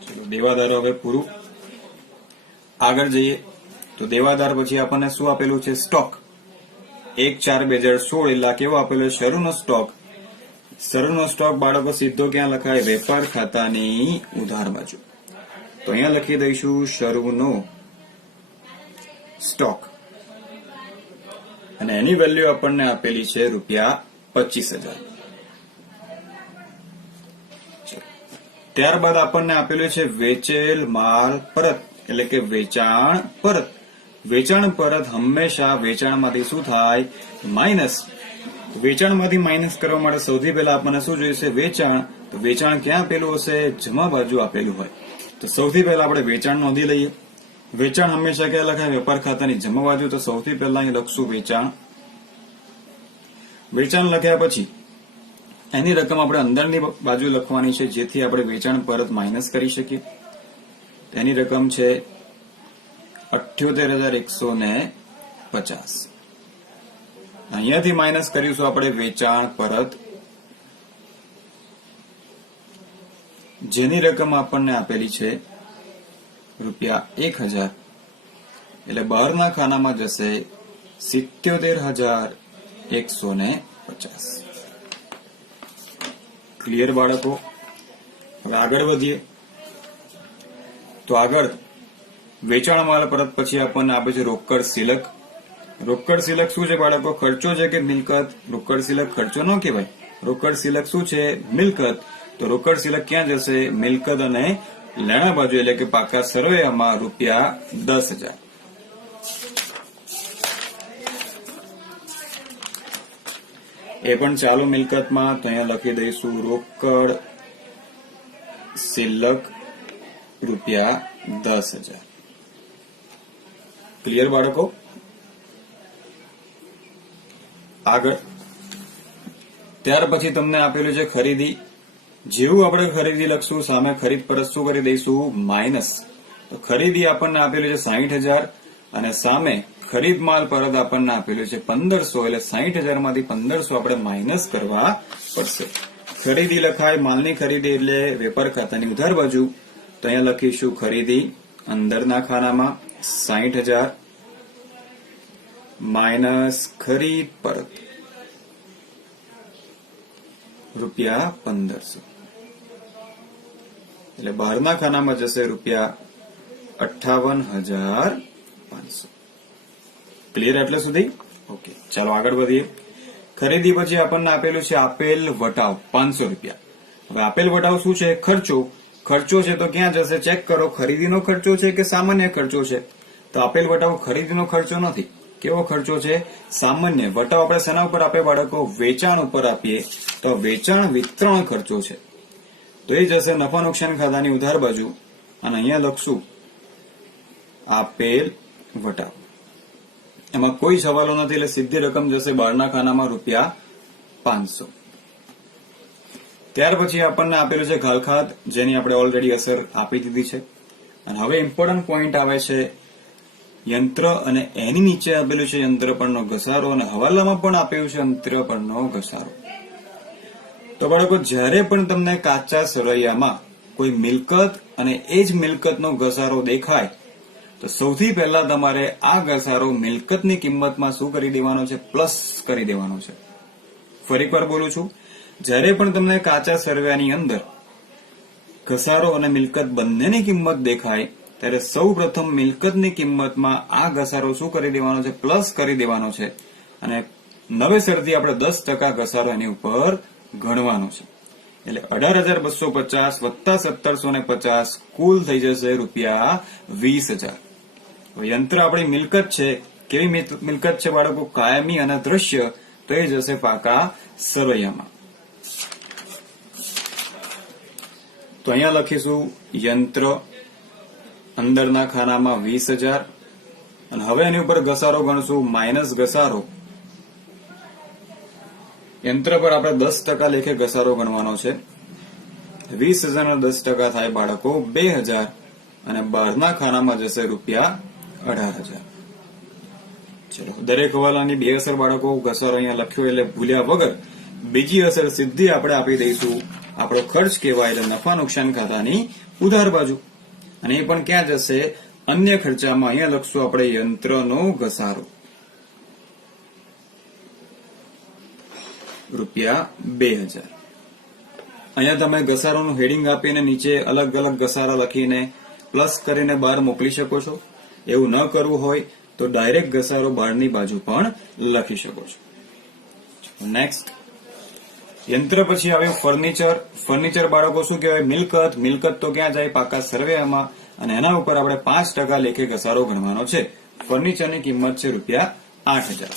ચલો દેવાદારો હવે પૂરું. આગળ જઈએ તો દેવાદાર પછી આપણને શું આપેલું છે? સ્ટોક. 1/4/2016 એટલે કેવો આપેલો? શરૂનો સ્ટોક. શરૂનો સ્ટોક બાળકો સીધો ક્યાં લખાય? વેપાર ખાતાની ઉધાર બાજુ. તો અહીંયા લખી દઈશું શરૂનો સ્ટોક અને એની વેલ્યુ આપણને આપેલી છે ₹25,000. ત્યારબાદ આપણને આપેલું છે વેચેલ માલ પરત, એટલે કે વેચાણ પરત. વેચાણ પરત હંમેશા વેચાણમાંથી શું થાય? માઇનસ. વેચાણમાંથી માઇનસ કરવા માટે સૌથી પહેલા આપણને શું જોઈશે? વેચાણ. તો વેચાણ ક્યાં આપેલું હશે? જમા બાજુ આપેલું હોય. તો સૌથી પહેલા આપણે વેચાણ નોંધી લઈએ. વેચાણ હંમેશા ક્યાં લખાય? વેપાર ખાતાની જમા બાજુ. તો સૌથી પહેલા અહીં લખશું વેચાણ. વેચાણ લખ્યા પછી એની રકમ આપણે અંદરની બાજુ લખવાની છે, જેથી આપણે વેચાણ પરત માઇનસ કરી શકીએ. તેની રકમ છે 78,150. અહીંયાથી માઇનસ કરીશું આપણે વેચાણ પરત, જેની રકમ આપણને આપેલી છે ₹1,000. એટલે બહારના ખાનામાં જશે 77,150. ક્લિયર બાળકો? હવે આગળ વધીએ તો આગળ વેચાણ માલ પરત પછી આપણને આપે છે રોકડ સિલક. રોકડ સિલક શું છે બાળકો? ખર્ચો છે કે મિલકત? રોકડ સિલક ખર્ચો ન કહેવાય. રોકડ સિલક શું છે? મિલકત. તો રોકડ સિલક ક્યાં જશે? મિલકત અને લેણા બાજુ, એટલે કે પાકા સરવૈયામાં ₹10,000. એ પણ ચાલુ મિલકતમાં. તો અહીંયા લખી દઈશું રોકડ સિલક ₹10,000. ક્લિયર બાળકો? આગળ ત્યાર પછી તમને આપેલું છે ખરીદી. જેવું આપણે ખરીદી લખશું સામે ખરીદ પરત શું કરી દઈશું? માઇનસ. તો ખરીદી આપણને આપેલું છે 60,000 અને સામે ખરીદ માલ પરત આપણને આપેલું છે 1500. એટલે 60,000 માંથી 1500 આપણે માઇનસ કરવા પડશે. ખરીદી લખાય માલની ખરીદી એટલે વેપાર ખાતાની ઉધાર બાજુ. તો અહીંયા લખીશું ખરીદી અંદરના ખાનામાં 60,000 માઇનસ ખરીદ પરત ₹1500. એટલે બહારના ખાનામાં જશે ₹58,500. ક્લિયર એટલે સુધી? ઓકે, ચાલો આગળ વધીએ. ખરીદી પછી આપણને આપેલું છે આપેલ વટાવ ₹500. હવે આપેલ વટાવ શું છે? ખર્ચો. ખર્ચો છે તો ક્યાં જશે? ચેક કરો. ખરીદીનો ખર્ચો છે કે સામાન્ય ખર્ચો છે? તો આપેલ વટાવ ખરીદીનો ખર્ચો નથી. કેવો ખર્ચો છે? સામાન્ય. વટાવ આપણે શેના ઉપર આપે બાળકો? વેચાણ ઉપર આપીએ. તો વેચાણ વિતરણ ખર્ચો છે, તો એ જશે નફા નુકસાન ખાતાની ઉધાર બાજુ અને અહીંયા લખશું આપેલ વટાવ. એમાં કોઈ સવાલો નથી એટલે સીધી રકમ જશે બહારના ખાનામાં ₹500. ત્યાર પછી આપણને આપેલું છે ઘાલખાત, જેની આપણે ઓલરેડી અસર આપી દીધી છે. અને હવે ઇમ્પોર્ટન્ટ પોઈન્ટ આવે છે યંત્ર, અને એની નીચે આપેલું છે યંત્ર પરનો ઘસારો, અને હવાલામાં પણ આપ્યું છે યંત્ર પરનો ઘસારો. તો બાળકો, જ્યારે પણ તમને કાચા સરવૈયામાં કોઈ મિલકત અને એ જ મિલકતનો ઘસારો દેખાય તો સૌથી પહેલા તમારે આ ઘસારો મિલકતની કિંમતમાં શું કરી દેવાનો છે? પ્લસ કરી દેવાનો છે. ફરી વાર બોલું છું, જ્યારે પણ તમને કાચા સરવૈયાની અંદર ઘસારો અને મિલકત બંનેની કિંમત દેખાય ત્યારે સૌ પ્રથમ મિલકતની કિંમતમાં આ ઘસારો શું કરી દેવાનો છે? પ્લસ કરી દેવાનો છે. અને નવેસરથી આપણે 10% ઘસારો એની ઉપર ગણવાનો છે. એટલે 18,250 વત્તા 1,750 કુલ થઈ જશે ₹20,000. યંત્ર આપણી મિલકત છે. કેવી મિલકત છે બાળકો? કાયમી અને દ્રશ્ય. તો એ જશે પાકા સરવૈયામાં. તો અહીંયા લખીશું યંત્ર, અંદરના ખાનામાં 20,000, અને હવે એની ઉપર ઘસારો ગણશું માઇનસ ઘસારો. યંત્ર પર આપણે 10% લેખે ઘસારો ગણવાનો છે. 20,000 ના 10% થાય બાળકો 2,000, અને બહારના ખાનામાં જશે ₹18,000. ચલો, દરેક હવાલાની બે અસર બાળકો, ઘસારો અહીંયા લખ્યો એટલે ભૂલ્યા વગર બીજી અસર સીધી આપણે આપી દઈશું. આપણો ખર્ચ કહેવાય એટલે નફા નુકસાન ખાતાની ઉધાર બાજુ, અને એ પણ ક્યાં જશે? અન્ય ખર્ચામાં. અહીંયા લખશું આપણે યંત્રનો ઘસારો ₹2,000. અહીંયા તમે ઘસારોનું હેડિંગ આપીને નીચે અલગ અલગ ઘસારા લખીને પ્લસ કરીને બહાર મોકલી શકો છો. એવું ન કરવું હોય તો ડાયરેક્ટ ઘસારો બહારની બાજુ પણ લખી શકો છો. નેક્સ્ટ, યંત્ર પછી આવ્યું ફર્નિચર. ફર્નિચર બાળકો શું કહેવાય? મિલકત. મિલકત તો ક્યાં જાય? પાકા સરવૈયામાં. અને એના ઉપર આપણે 5% લેખે ઘસારો ગણવાનો છે. ફર્નિચરની કિંમત છે ₹8,000.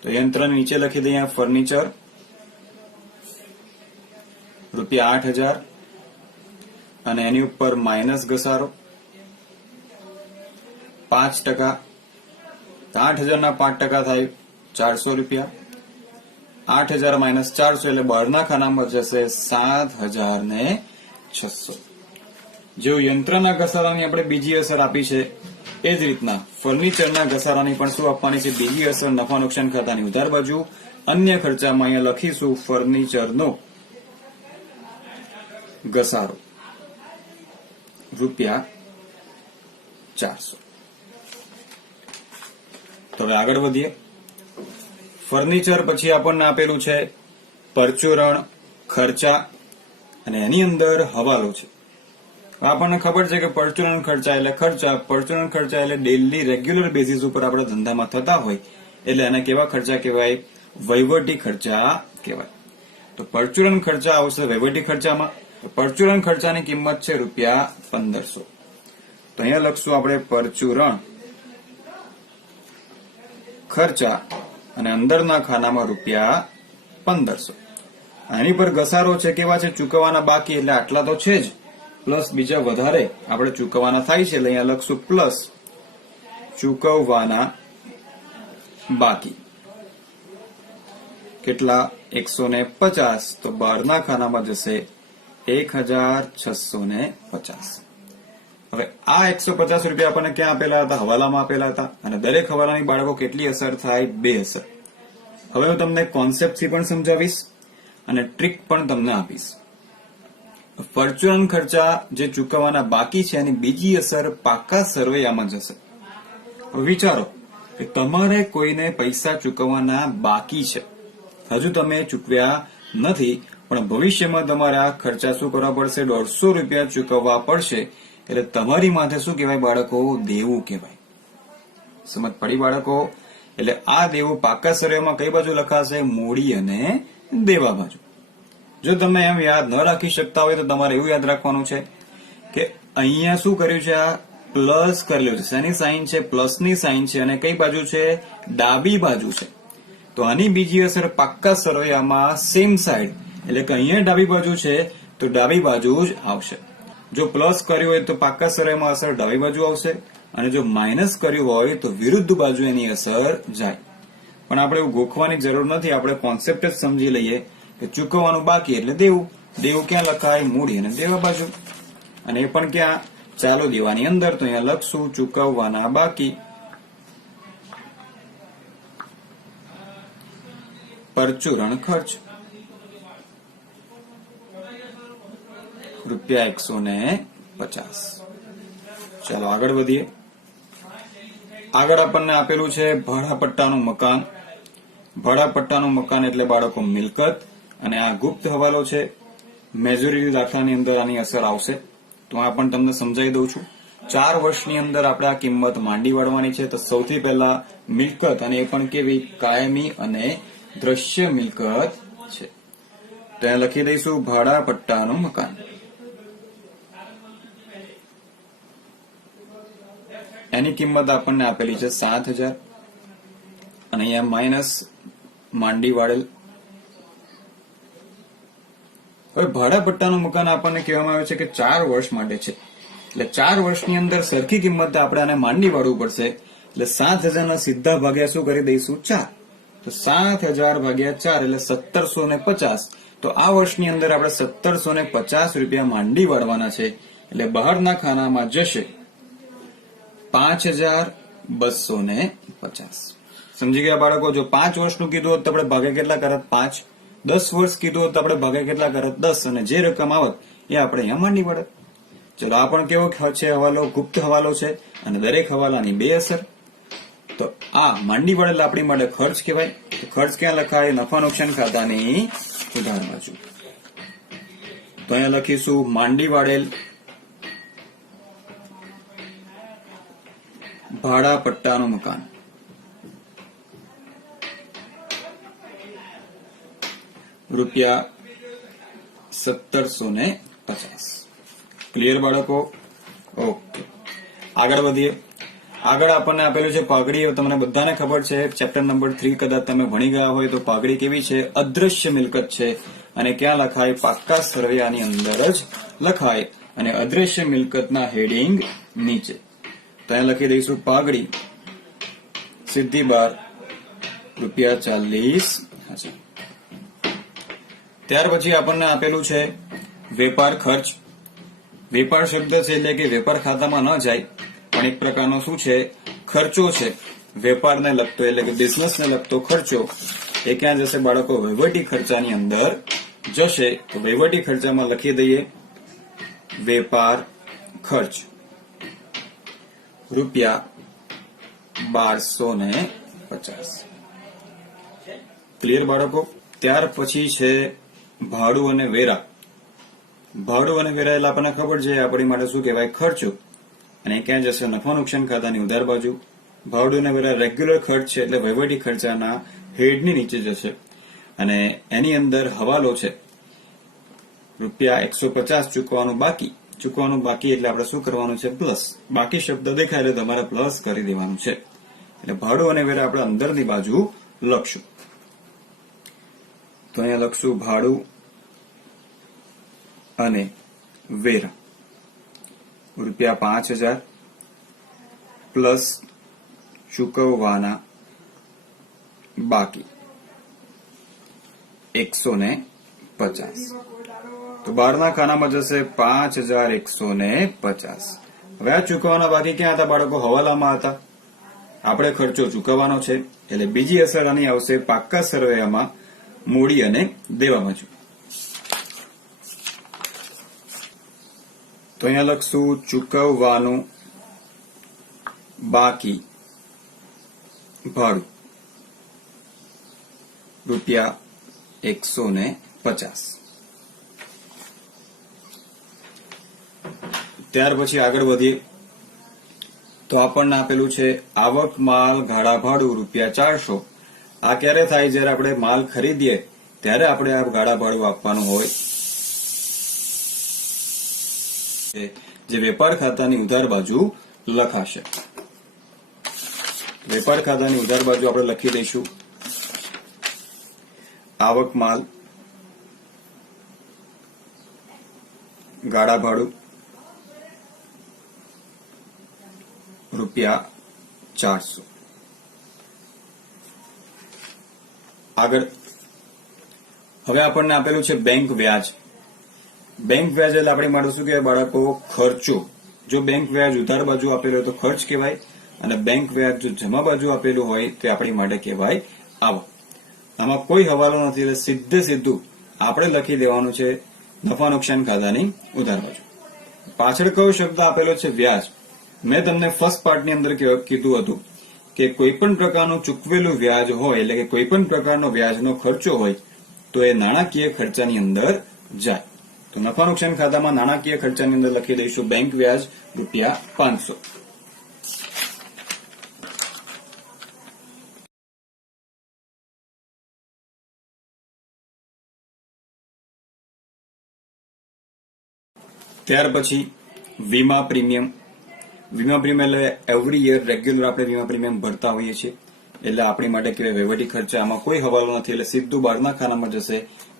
તો યંત્રની નીચે લખી દઈએ ફર્નિચર ₹8,000, અને એની ઉપર માઇનસ ઘસારો 5%. 8,000 ના 5% થાય ₹400. 8,000 માઇનસ 400 એટલે બહારના ખાનામાં જશે 7,600. જેવું યંત્રના ઘસારાની આપણે બીજી અસર આપી છે એ જ રીતના ફર્નિચરના ઘસારાની પણ શું આપવાની છે? બીજી અસર નફા નુકસાન ખાતાની ઉધાર બાજુ. અન્ય ખર્ચામાં અહીંયા લખીશું ફર્નિચરનો ઘસારો ₹400. તો હવે આગળ વધીએ. ફર્નિચર પછી આપણને આપેલું છે પરચુરણ, ખર્ચા, અને એની અંદર હવાલો છે. આપણને ખબર છે કે પરચુરણ ખર્ચા એટલે ખર્ચા. પરચુરણ ખર્ચા એટલે ડેલી રેગ્યુલર બેઝિસ ઉપર આપણા ધંધામાં થતા હોય એટલે એને કેવા ખર્ચા કહેવાય? વહીવટી ખર્ચા કહેવાય. તો પરચુરણ ખર્ચા આવશે વહીવટી ખર્ચામાં. પરચુરણ ખર્ચાની કિંમત છે ₹1,500. તો અહીંયા લખશું આપણે પરચુરણ ખર્ચા, અને અંદરના ખાનામાં ₹1,500. આની પર ઘસારો છે કેવા છે? ચૂકવવાના બાકી. એટલે આટલા તો છે જ, પ્લસ બીજા વધારે આપણે ચૂકવવાના થાય છે. એટલે અહીંયા લખશું પ્લસ ચૂકવવાના બાકી. કેટલા? 150. તો બહારના ખાનામાં જશે 1,650. હવે આ ₹150 આપણને ક્યાં આપેલા હતા? હવાલામાં આપેલા હતા. અને દરેક હવાલાની બાળકો કેટલી અસર થાય? 2 અસર. હવે હું તમને કોન્સેપ્ટથી પણ સમજાવીશ અને ટ્રીક પણ તમને આપીશ. પરચુરણ ખર્ચા જે ચૂકવવાના બાકી છે એની બીજી અસર પાકા સરવૈયામાં જશે. હવે વિચારો કે તમારે કોઈને પૈસા ચૂકવવાના બાકી છે, હજુ તમે ચૂકવ્યા નથી, પણ ભવિષ્યમાં તમારે આ ખર્ચા શું કરવા પડશે? ₹150 ચૂકવવા પડશે. એટલે તમારી માથે શું કહેવાય બાળકો? દેવું કહેવાય. સમજ પડી બાળકો? એટલે આ દેવું પાકા સરવૈયામાં કઈ બાજુ લખાશે? મૂડી અને દેવા બાજુ. જો તમે એમ યાદ ન રાખી શકતા હોય તો તમારે એવું યાદ રાખવાનું છે કે અહીંયા શું કર્યું છે? આ પ્લસ કરેલું છે. શેની સાઇન છે? પ્લસની સાઇન છે. અને કઈ બાજુ છે? ડાબી બાજુ છે. તો આની બીજી અસર પાકા સરવૈયામાં સેમ સાઈડ, એટલે કે અહીંયા ડાબી બાજુ છે તો ડાબી બાજુ જ આવશે. જો પ્લસ કર્યું હોય તો પાકા સરવૈયામાં અસર ડાબી બાજુ આવશે, અને જો માઇનસ કર્યું હોય તો વિરુદ્ધ બાજુ એની અસર જાય. પણ આપણે એવું ગોખવાની જરૂર નથી. આપણે કોન્સેપ્ટ જ સમજી લઈએ કે ચૂકવવાનું બાકી એટલે દેવું. દેવું ક્યાં લખાય? મૂડી અને દેવા બાજુ. અને એ પણ ક્યાં? ચાલુ દેવાની અંદર. તો અહીંયા લખશું ચૂકવવાના બાકી. પરચુરણ ખર્ચ ₹150. ચાલો આગળ વધીએ. આગળ આપણને આપેલું છે ભાડાપટ્ટાનું મકાન. ભાડાપટ્ટાનું મકાન એટલે બાળકો મિલકત, અને આ ગુપ્ત હવાલો છે. મેજોરિટી દાખલાની અંદર આની અસર આવશે, તો આ પણ તમને સમજાવી દઉં છું. 4 વર્ષની અંદર આપણે આ કિંમત માંડી વાળવાની છે. તો સૌથી પહેલા મિલકત, અને એ પણ કેવી? કાયમી અને દ્રશ્ય મિલકત છે. તો અહીંયા લખી દઈશું ભાડાપટ્ટાનું મકાન. એની કિંમત આપણને આપેલી છે 7,000, અને અહીંયા માઇનસ માંડી વાળેલ. હવે ભાડાપટ્ટાનું મકાન આપણને કહેવામાં આવે છે કે 4 વર્ષ માટે છે. એટલે 4 વર્ષની અંદર સરખી કિંમત આપણે આને માંડી વાળવું પડશે. એટલે 7,000 ના સીધા ભાગ્યા શું કરી દઈશું? 4. તો 7,000 ભાગ્યા 4 એટલે 1,750. તો આ વર્ષની અંદર આપણે 1,750 રૂપિયા માંડી વાળવાના છે. એટલે બહારના ખાનામાં જશે 5,250. સમજી ગયા બાળકો? જો 5 વર્ષનું કીધું હોત તો આપણે ભાગે કેટલા કરત? 5. 10 વર્ષ કીધું હોત તો આપણે ભાગે કેટલા કરત? 10. અને જે રકમ આવત એ આપણે અહીંયા માંડી વળત. ચલો આ પણ કેવો છે હવાલો? ગુપ્ત હવાલો છે, અને દરેક હવાલાની 2 અસર. તો આ માંડી વળેલ આપણી માટે ખર્ચ કહેવાય. તો ખર્ચ ક્યાં લખાય? નફા નુકસાન ખાતાની ઉધાર બાજુ. તો અહીંયા લખીશું માંડી વાળેલ ભાડાપટ્ટાનું મકાન. ₹1,750. ક્લિયર બાળકો? ઓકે, આગળ વધીએ. આગળ આપણને આપેલું છે પાઘડી. તમને બધાને ખબર છે, ચેપ્ટર નંબર 3 કદાચ તમે ભણી ગયા હોય તો પાઘડી કેવી છે? અદ્રશ્ય મિલકત છે. અને ક્યાં લખાય? પાક્કા સરવૈયાની અંદર જ લખાય, અને અદ્રશ્ય મિલકતના હેડિંગ નીચે. તો અહીંયા લખી દઈશું પાઘડી સીધી બાર ₹40,000. ત્યાર પછી આપણને આપેલું છે વેપાર ખર્ચ. વેપાર શબ્દ છે એટલે કે વેપાર ખાતામાં ન જાય, પણ એક પ્રકારનો શું છે? ખર્ચો છે. વેપારને લગતો એટલે કે બિઝનેસને લગતો ખર્ચો. એ ક્યાં જશે બાળકો? વહીવટી ખર્ચાની અંદર જશે. તો વહીવટી ખર્ચામાં લખી દઈએ વેપાર ખર્ચ ₹1,250. ક્લિયર બાળકો? ત્યાર પછી છે ભાડું અને વેરા. ભાડું અને વેરા એટલે આપણને ખબર છે આપણી માટે શું કહેવાય? ખર્ચો. અને ક્યાં જશે? નફા નુકસાન ખાતાની ઉધાર બાજુ. ભાડું અને વેરા રેગ્યુલર ખર્ચ છે, એટલે વહીવટી ખર્ચાના હેડની નીચે જશે. અને એની અંદર હવાલો છે ₹150 ચૂકવવાનું બાકી. ચૂકવવાનું બાકી એટલે આપણે શું કરવાનું છે? પ્લસ. બાકી શબ્દ દેખાય એટલે તમારે પ્લસ કરી દેવાનું છે. એટલે ભાડું અને વેરા આપણે અંદરની બાજુ લખશું. તો અહીંયા લખશું ભાડું અને વેરા ₹5,000 પ્લસ ચૂકવવાના બાકી 150. તો બહારના ખાનામાં જશે 5,150. હવે આ ચૂકવવાના બાકી ક્યાં હતા બાળકો? હવાલામાં હતા. આપણે ખર્ચો ચૂકવવાનો છે, એટલે બીજી અસર આની આવશે પાક્કા સરવૈયામાં મૂડી અને દેવા બાજુ. તો અહીંયા લખશું ચૂકવવાનું બાકી ભાડું ₹150. ત્યાર પછી આગળ વધીએ તો આપણને આપેલું છે આવક માલ ગાળા ભાડું ₹400. આ ક્યારે થાય? જ્યારે આપણે માલ ખરીદીએ ત્યારે આપણે આ ગાળા ભાડું આપવાનું હોય. જે વેપાર ખાતાની ઉધાર બાજુ લખાશે. વેપાર ખાતાની ઉધાર બાજુ આપણે લખી દઈશું આવક માલ ગાળા ભાડું ₹400. આગળ હવે આપણને આપેલું છે બેંક વ્યાજ. બેંક વ્યાજ એટલે આપણે માનીશું કે બાળકો ખર્ચો. જો બેંક વ્યાજ ઉધાર બાજુ આપેલો હોય તો ખર્ચ કહેવાય, અને બેંક વ્યાજ જો જમા બાજુ આપેલું હોય તો આપણી માટે કહેવાય આવક. આમાં કોઈ હવાલો નથી એટલે સીધું આપણે લખી દેવાનું છે નફા નુકસાન ખાતાની ઉધાર બાજુ. પાછળ કયો શબ્દ આપેલો છે? વ્યાજ. મેં તમને ફર્સ્ટ પાર્ટની અંદર કીધું હતું કે કોઈ પણ પ્રકારનું ચૂકવેલું વ્યાજ હોય એટલે કે કોઈ પણ પ્રકારનો વ્યાજનો ખર્ચો હોય તો એ નાણાકીય ખર્ચાની અંદર જાય. તો નફા નુકસાન ખાતામાં નાણાકીય ખર્ચાની અંદર લખી દઈશું બેંક વ્યાજ ₹500. ત્યાર પછી વીમા પ્રીમિયમ. વીમા પ્રીમિયમ એટલે એવરી યર રેગ્યુલર આપણે વીમા પ્રીમિયમ ભરતા હોઈએ છીએ, એટલે આપણી માટે કહેવાય વહીવટી ખર્ચા. આમાં કોઈ હવાલો નથી એટલે સીધું બહારના ખાનામાં જશે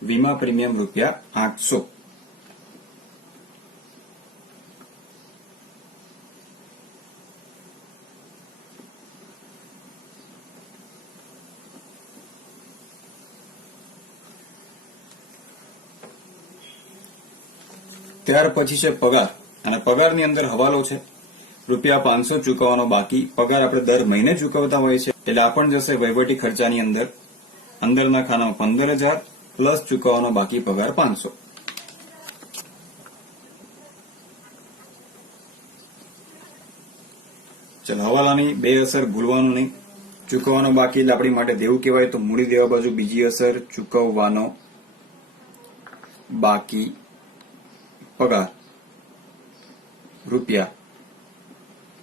વીમા પ્રીમિયમ ₹800. ત્યાર પછી છે પગાર, અને પગારની અંદર હવાલો છે ₹500 ચૂકવવાનો બાકી. પગાર આપણે દર મહિને ચૂકવતા હોય છે એટલે આ પણ જશે વહીવટી ખર્ચાની અંદર. અંદરના ખાનામાં 15,000 પ્લસ ચૂકવવાનો બાકી પગાર 500. ચલો, હવાલાની બે અસર ભૂલવાનું નહીં. ચૂકવવાનો બાકી એટલે આપણી માટે દેવું કહેવાય, તો મૂડી દેવા બાજુ બીજી અસર ચૂકવવાનો બાકી પગાર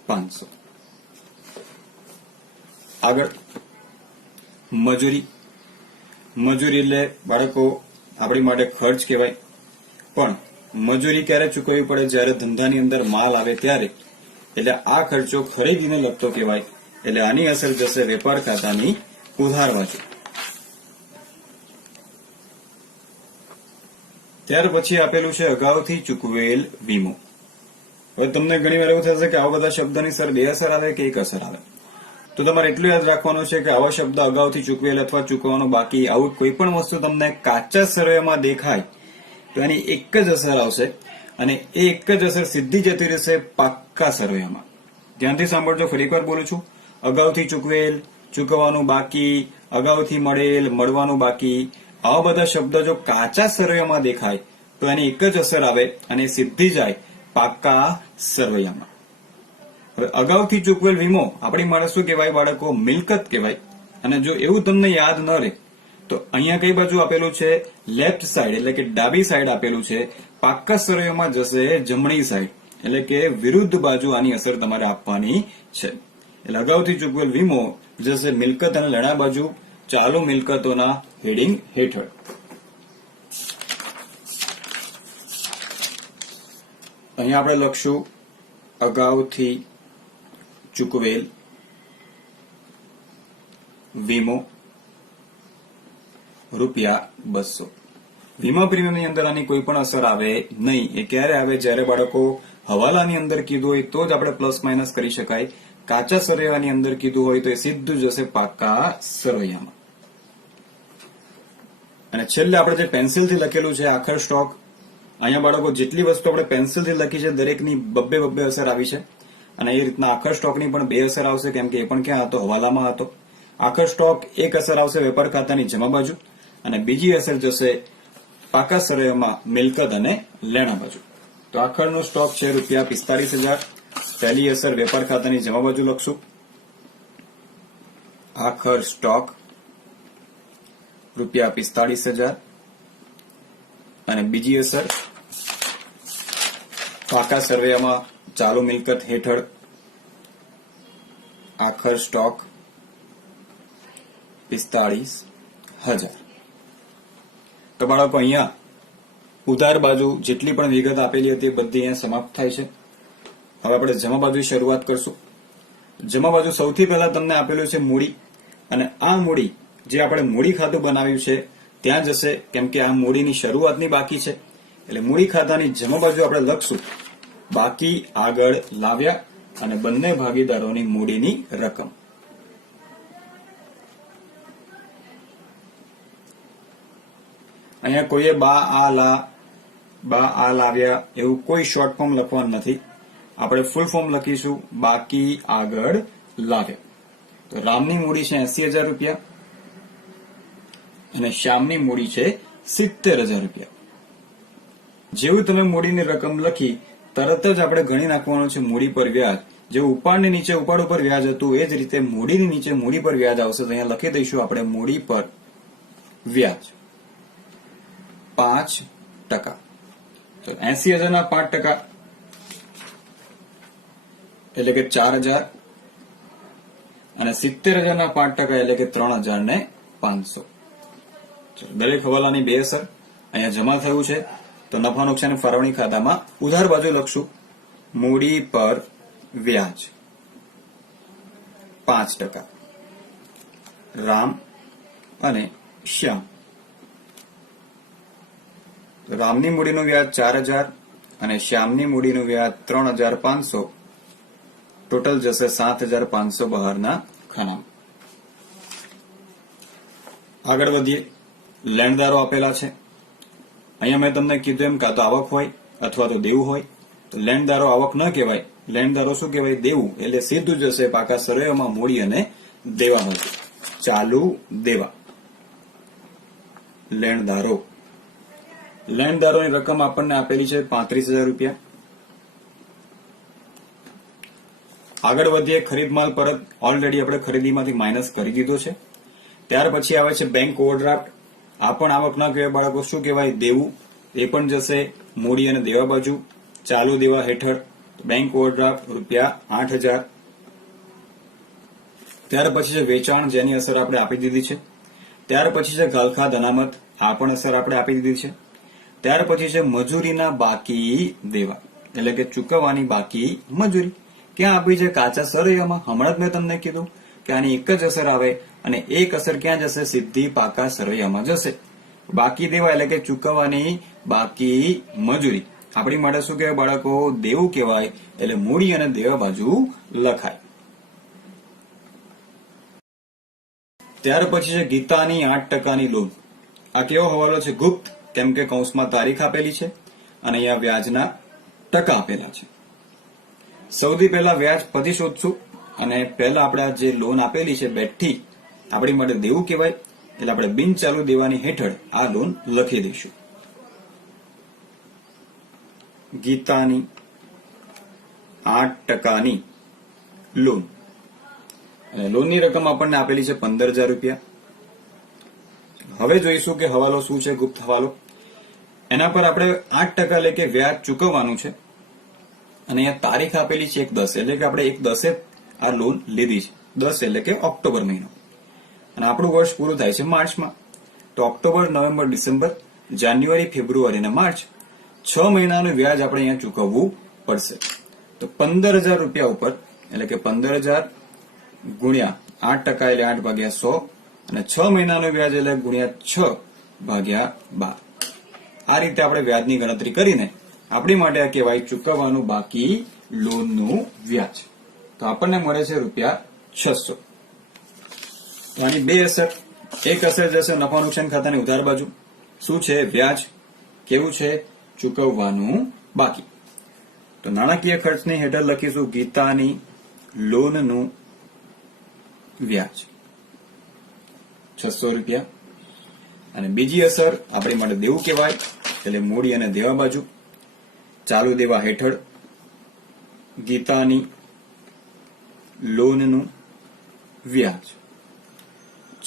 ₹500. આગળ મજૂરી. મજૂરી એટલે બાળકો આપણી માટે ખર્ચ કહેવાય, પણ મજૂરી ક્યારે ચૂકવવી પડે? જ્યારે ધંધાની અંદર માલ આવે ત્યારે. એટલે આ ખર્ચો ખરીદીને લગતો કહેવાય, એટલે આની અસર જશે વેપાર ખાતાની ઉધાર બાજુ. ત્યાર પછી આપેલું છે અગાઉથી ચૂકવેલ વીમો. હવે તમને ઘણી વાર એવું થશે કે આવા બધા શબ્દની સર બે અસર આવે કે એક અસર આવે, તો તમારે એટલું યાદ રાખવાનું છે કે આવા શબ્દ અગાઉથી ચૂકવેલ અથવા ચૂકવવાનો બાકી, આવું કોઈ પણ વસ્તુ તમને કાચા સરવૈયામાં દેખાય તો એની એક જ અસર આવશે, અને એ એક જ અસર સીધી જતી રહેશે પાક્કા સરવૈયામાં. ધ્યાનથી સાંભળજો, ફરીવાર બોલું છું. અગાઉથી ચૂકવેલ, ચૂકવવાનું બાકી, અગાઉથી મળેલ, મળવાનું બાકી, આવા બધા શબ્દો જો કાચા સરવૈયામાં દેખાય તો એની એક જ અસર આવે અને સીધી જાય પાક્કા સરવૈયામાં. હવે અગાઉથી ચૂકવેલ વીમો આપણી માટે શું કહેવાય બાળકો? મિલકત કહેવાય. અને જો એવું તમને યાદ ન રહે તો અહીંયા કઈ બાજુ આપેલું છે? લેફ્ટ સાઈડ એટલે કે ડાબી સાઈડ આપેલું છે. પાક્કા સરવૈયામાં જશે જમણી સાઈડ, એટલે કે વિરુદ્ધ બાજુ આની અસર તમારે આપવાની છે. એટલે અગાઉથી ચૂકવેલ વીમો જશે મિલકત અને લેણા બાજુ, ચાલુ મિલકતોના હેડિંગ હેઠળ. અહીંયા આપણે લખશું અગાઉથી ચૂકવેલ વીમો ₹200. વીમા પ્રીમિયમની અંદર આની કોઈ પણ અસર આવે નહીં. એ ક્યારે આવે? જ્યારે બાળકો હવાલાની અંદર કીધું હોય તો જ આપણે પ્લસ માઇનસ કરી શકાય. કાચા સરવૈયાની અંદર કીધું હોય તો એ સીધું જશે પાક્કા સરવૈયામાં. અને છેલ્લે આપણે જે પેન્સિલથી લખેલું છે આખર સ્ટોક, અહીંયા બાળકો જેટલી વસ્તુ આપણે પેન્સિલથી લખી છે દરેકની બબ્બે અસર આવી છે, અને એ રીતના આખર સ્ટોકની પણ બે અસર આવશે, કેમ કે એ પણ ક્યાં હતો? હવાલામાં હતો. આખર સ્ટોક એક અસર આવશે વેપાર ખાતાની જમા બાજુ, અને બીજી અસર જશે પાકા સરવૈયામાં મિલકત અને લેણા બાજુ. તો આખરનો સ્ટોક છે ₹45,000. પહેલી અસર વેપાર ખાતાની જમા બાજુ લખશું, આખર સ્ટોક ₹45,000, અને બીજી અસર પાકા સરવૈયામાં ચાલુ મિલકત હેઠળ આખર સ્ટોક 45,000. તો બાળકો અહીંયા ઉધાર બાજુ જેટલી પણ વિગત આપેલી હતી બધી અહીંયા સમાપ્ત થાય છે. હવે આપણે જમા બાજુ શરૂઆત કરશું. જમા બાજુ સૌથી પહેલા તમને આપેલું છે મૂડી, અને આ મૂડી જે આપણે મૂડી ખાતું બનાવ્યું છે ત્યાં જશે, કેમ કે આ મૂડીની શરૂઆતની બાકી છે. એટલે મૂડી ખાતાની જમા બાજુ આપણે લખશું બાકી આગળ લાવ્યા અને બંને ભાગીદારોની મૂડીની રકમ. અહીંયા કોઈએ બા આ લાવ્યા એવું કોઈ શોર્ટ ફોર્મ લખવાનું નથી. આપણે ફૂલ ફોર્મ લખીશું બાકી આગળ લાવ્યા. તો રામની મૂડી છે 80,000 રૂપિયા અને શ્યામની મૂડી છે 70,000 રૂપિયા. જેવું તમે મૂડીની રકમ લખી તરત જ આપણે ગણી નાખવાનું છે મૂડી પર વ્યાજ. જે ઉપાડની નીચે ઉપાડ ઉપર વ્યાજ હતું એ જ રીતે મૂડીની નીચે મૂડી પર વ્યાજ આવશે. તો અહીંયા લખી દઈશું આપણે મૂડી પર વ્યાજ 5%. તો 80,000 ના 5% એટલે કે 4,000 અને 70,000 ના 5% એટલે કે 3,500. દરેક હવાલાની બે અસર અહીંયા જમા થયું છે. તો નફા નુકસાન ફાળવણી ખાતામાં ઉધાર બાજુ લખશું મૂડી પર વ્યાજ 5%. રામ અને શ્યામ. રામની મૂડીનું વ્યાજ 4,000 અને શ્યામની મૂડીનું વ્યાજ 3,500. ટોટલ જશે 7,500 બહારના ખાનામાં. આગળ વધીએ. લેણદારો આપેલા છે. અહીંયા મેં તમને કીધું એમ કાં તો આવક હોય અથવા તો દેવું હોય. તો લેણદારો આવક ન કહેવાય. લેણદારો શું કહેવાય? દેવું. એટલે સીધું જશે પાકા સરવૈયામાં મૂડી અને દેવા હતું. ચાલુ દેવા. લેણદારોની રકમ આપણને આપેલી છે 35,000 રૂપિયા. આગળ વધીએ. ખરીદ માલ પરત ઓલરેડી આપણે ખરીદીમાંથી માઇનસ કરી દીધો છે. ત્યાર પછી આવે છે બેંક ઓવરડ્રાફ્ટ. આ પણ આવક ના કહેવાય બાળકો. શું કહેવાય? દેવું. એ પણ જશે મૂડી અને દેવા બાજુ. ચાલુ દેવા હેઠળ બેંક ઓવરડ્રાફ્ટ ₹8,000. ત્યાર પછી છે વેચાણ, જેની અસર આપણે આપી દીધી છે. ત્યાર પછી છે ગાલખાદ અનામત. આ પણ અસર આપણે આપી દીધી છે. ત્યાર પછી છે મજૂરીના બાકી દેવા, એટલે કે ચૂકવવાની બાકી મજૂરી. ક્યાં આપી છે? કાચા સરવૈયામાં. હમણાં જ મેં તમને કીધું કે આની એક જ અસર આવે અને એક અસર ક્યાં જશે? સીધી પાકા સરવૈયામાં જશે. બાકી દેવા એટલે કે ચૂકવવાની બાકી મજૂરી આપણી માટે શું કહેવાય બાળકો? દેવું કહેવાય. એટલે મૂડી અને દેવા બાજુ લખાય. ત્યાર પછી છે ગીતાની 8%ની લોન. આ કેવો હવાલો છે? ગુપ્ત, કેમ કે કૌંસમાં તારીખ આપેલી છે અને અહીંયા વ્યાજના ટકા આપેલા છે. સૌથી પહેલા વ્યાજ પછી શોધશું અને પહેલા આપણે જે લોન આપેલી છે બેઠી આપણી માટે દેવું કહેવાય. એટલે આપણે બિન ચાલુ દેવાની હેઠળ આ લોન લખી દઈશું. ગીતાની 8%ની લોન. અને લોનની રકમ આપણને આપેલી છે 15,000 રૂપિયા. હવે જોઈશું કે હવાલો શું છે? ગુપ્ત હવાલો. એના પર આપણે 8% એટલે કે વ્યાજ ચૂકવવાનું છે અને અહીંયા તારીખ આપેલી છે 1/10 એટલે કે આપણે 1/10 આ લોન લીધી છે. 10 એટલે કે ઓક્ટોબર મહિનો અને આપણું વર્ષ પૂરું થાય છે માર્ચમાં. તો ઓક્ટોબર, નવેમ્બર, ડિસેમ્બર, જાન્યુઆરી, ફેબ્રુઆરી અને માર્ચ 6 મહિનાનું વ્યાજ આપણે અહીંયા ચૂકવવું પડશે. તો 15,000 રૂપિયા ઉપર એટલે કે 15,000 ગુણ્યા 8% એટલે 8/100 અને 6 મહિનાનું વ્યાજ એટલે ગુણ્યા 6/12. આ રીતે આપણે વ્યાજની ગણતરી કરીને આપણી માટે આ કહેવાય ચૂકવવાનું બાકી લોનનું વ્યાજ. તો આપણને મળે છે ₹600. તો આની બે અસર. એક અસર જશે નફા નુકસાન ખાતાની ઉધાર બાજુ. શું છે? વ્યાજ. કેવું છે? ચૂકવવાનું બાકી. તો નાણાકીય ખર્ચની હેઠળ લખીશું ગીતાની લોનનું વ્યાજ ₹600. અને બીજી અસર આપણી માટે દેવું કહેવાય એટલે મૂડી અને દેવા બાજુ. ચાલુ દેવા હેઠળ ગીતાની લોનનું વ્યાજ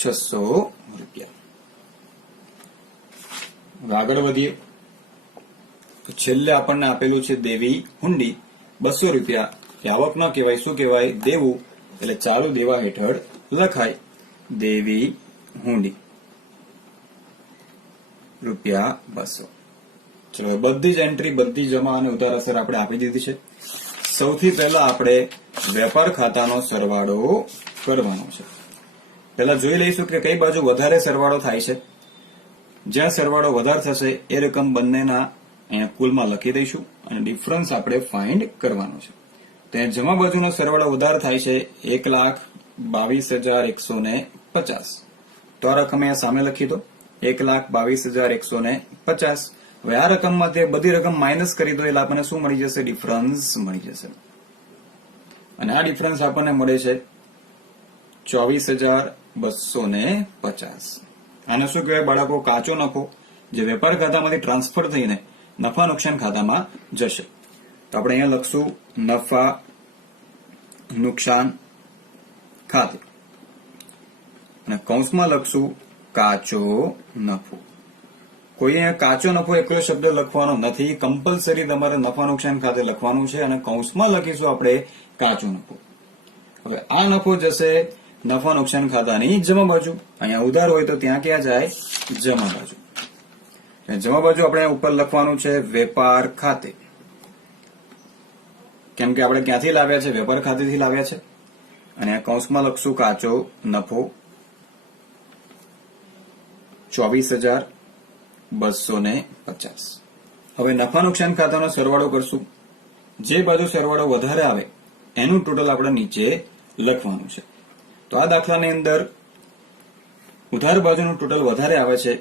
₹600. આગળ વધીએ. તો છેલ્લે આપણને આપેલું છે દેવી હુંડી ₹200. એ આવક ન કહેવાય. શું કહેવાય? દેવું. એટલે ચાલુ દેવા હેઠળ લખાય દેવી હુંડી ₹200. ચલો, બધી જ એન્ટ્રી, બધી જમા અને ઉધાર અસર આપણે આપી દીધી છે. સૌથી પહેલા આપણે વેપાર ખાતાનો સરવાળો કરવાનો છે. પહેલા જોઈ લઈશું કે કઈ બાજુ વધારે સરવાળો થાય છે. જ્યાં સરવાળો વધારે થશે એ રકમ બંનેના અહીંયા કુલમાં લખી દઈશું અને ડિફરન્સ આપણે ફાઇન્ડ કરવાનો છે. તો જમા બાજુનો સરવાળો વધારે થાય છે 1,22,150. તો આ રકમ અહીંયા સામે લખી દો. 1,22,150. હવે આ રકમમાંથી બધી રકમ માઇનસ કરી દો એટલે આપણને શું મળી જશે? ડિફરન્સ મળી જશે. અને આ ડિફરન્સ આપણને મળે છે 24,250. આને શું કહેવાય બાળકો? કાચો નફો, જે વેપાર ખાતામાંથી ટ્રાન્સફર થઈને નફા નુકસાન ખાતામાં જશે. તો આપણે અહીંયા લખશું નફા નુકસાન ખાતે અને કૌંસમાં લખશું કાચો નફો. કોઈ અહીંયા કાચો નફો એકલો શબ્દ લખવાનો નથી, કમ્પલસરી તમારે નફા નુકસાન ખાતે લખવાનું છે અને કૌંસમાં લખીશું આપણે કાચો નફો. હવે આ નફો જશે નફા નુકસાન ખાતાની જમા બાજુ. અહીંયા ઉધાર હોય તો ત્યાં ક્યાં જાય? જમા બાજુ. જમા બાજુ આપણે ઉપર લખવાનું છે વેપાર ખાતે, કેમ કે આપણે ક્યાંથી લાવ્યા છે? વેપાર ખાતેથી લાવ્યા છે. અને આ કૌંસમાં લખશું કાચો નફો 24,250. હવે નફા નુકસાન ખાતાનો સરવાળો કરશું. જે બાજુ સરવાળો વધારે આવે એનું ટોટલ આપણે નીચે લખવાનું છે. તો આ દાખલાની અંદર ઉધાર બાજુનું ટોટલ વધારે આવે છે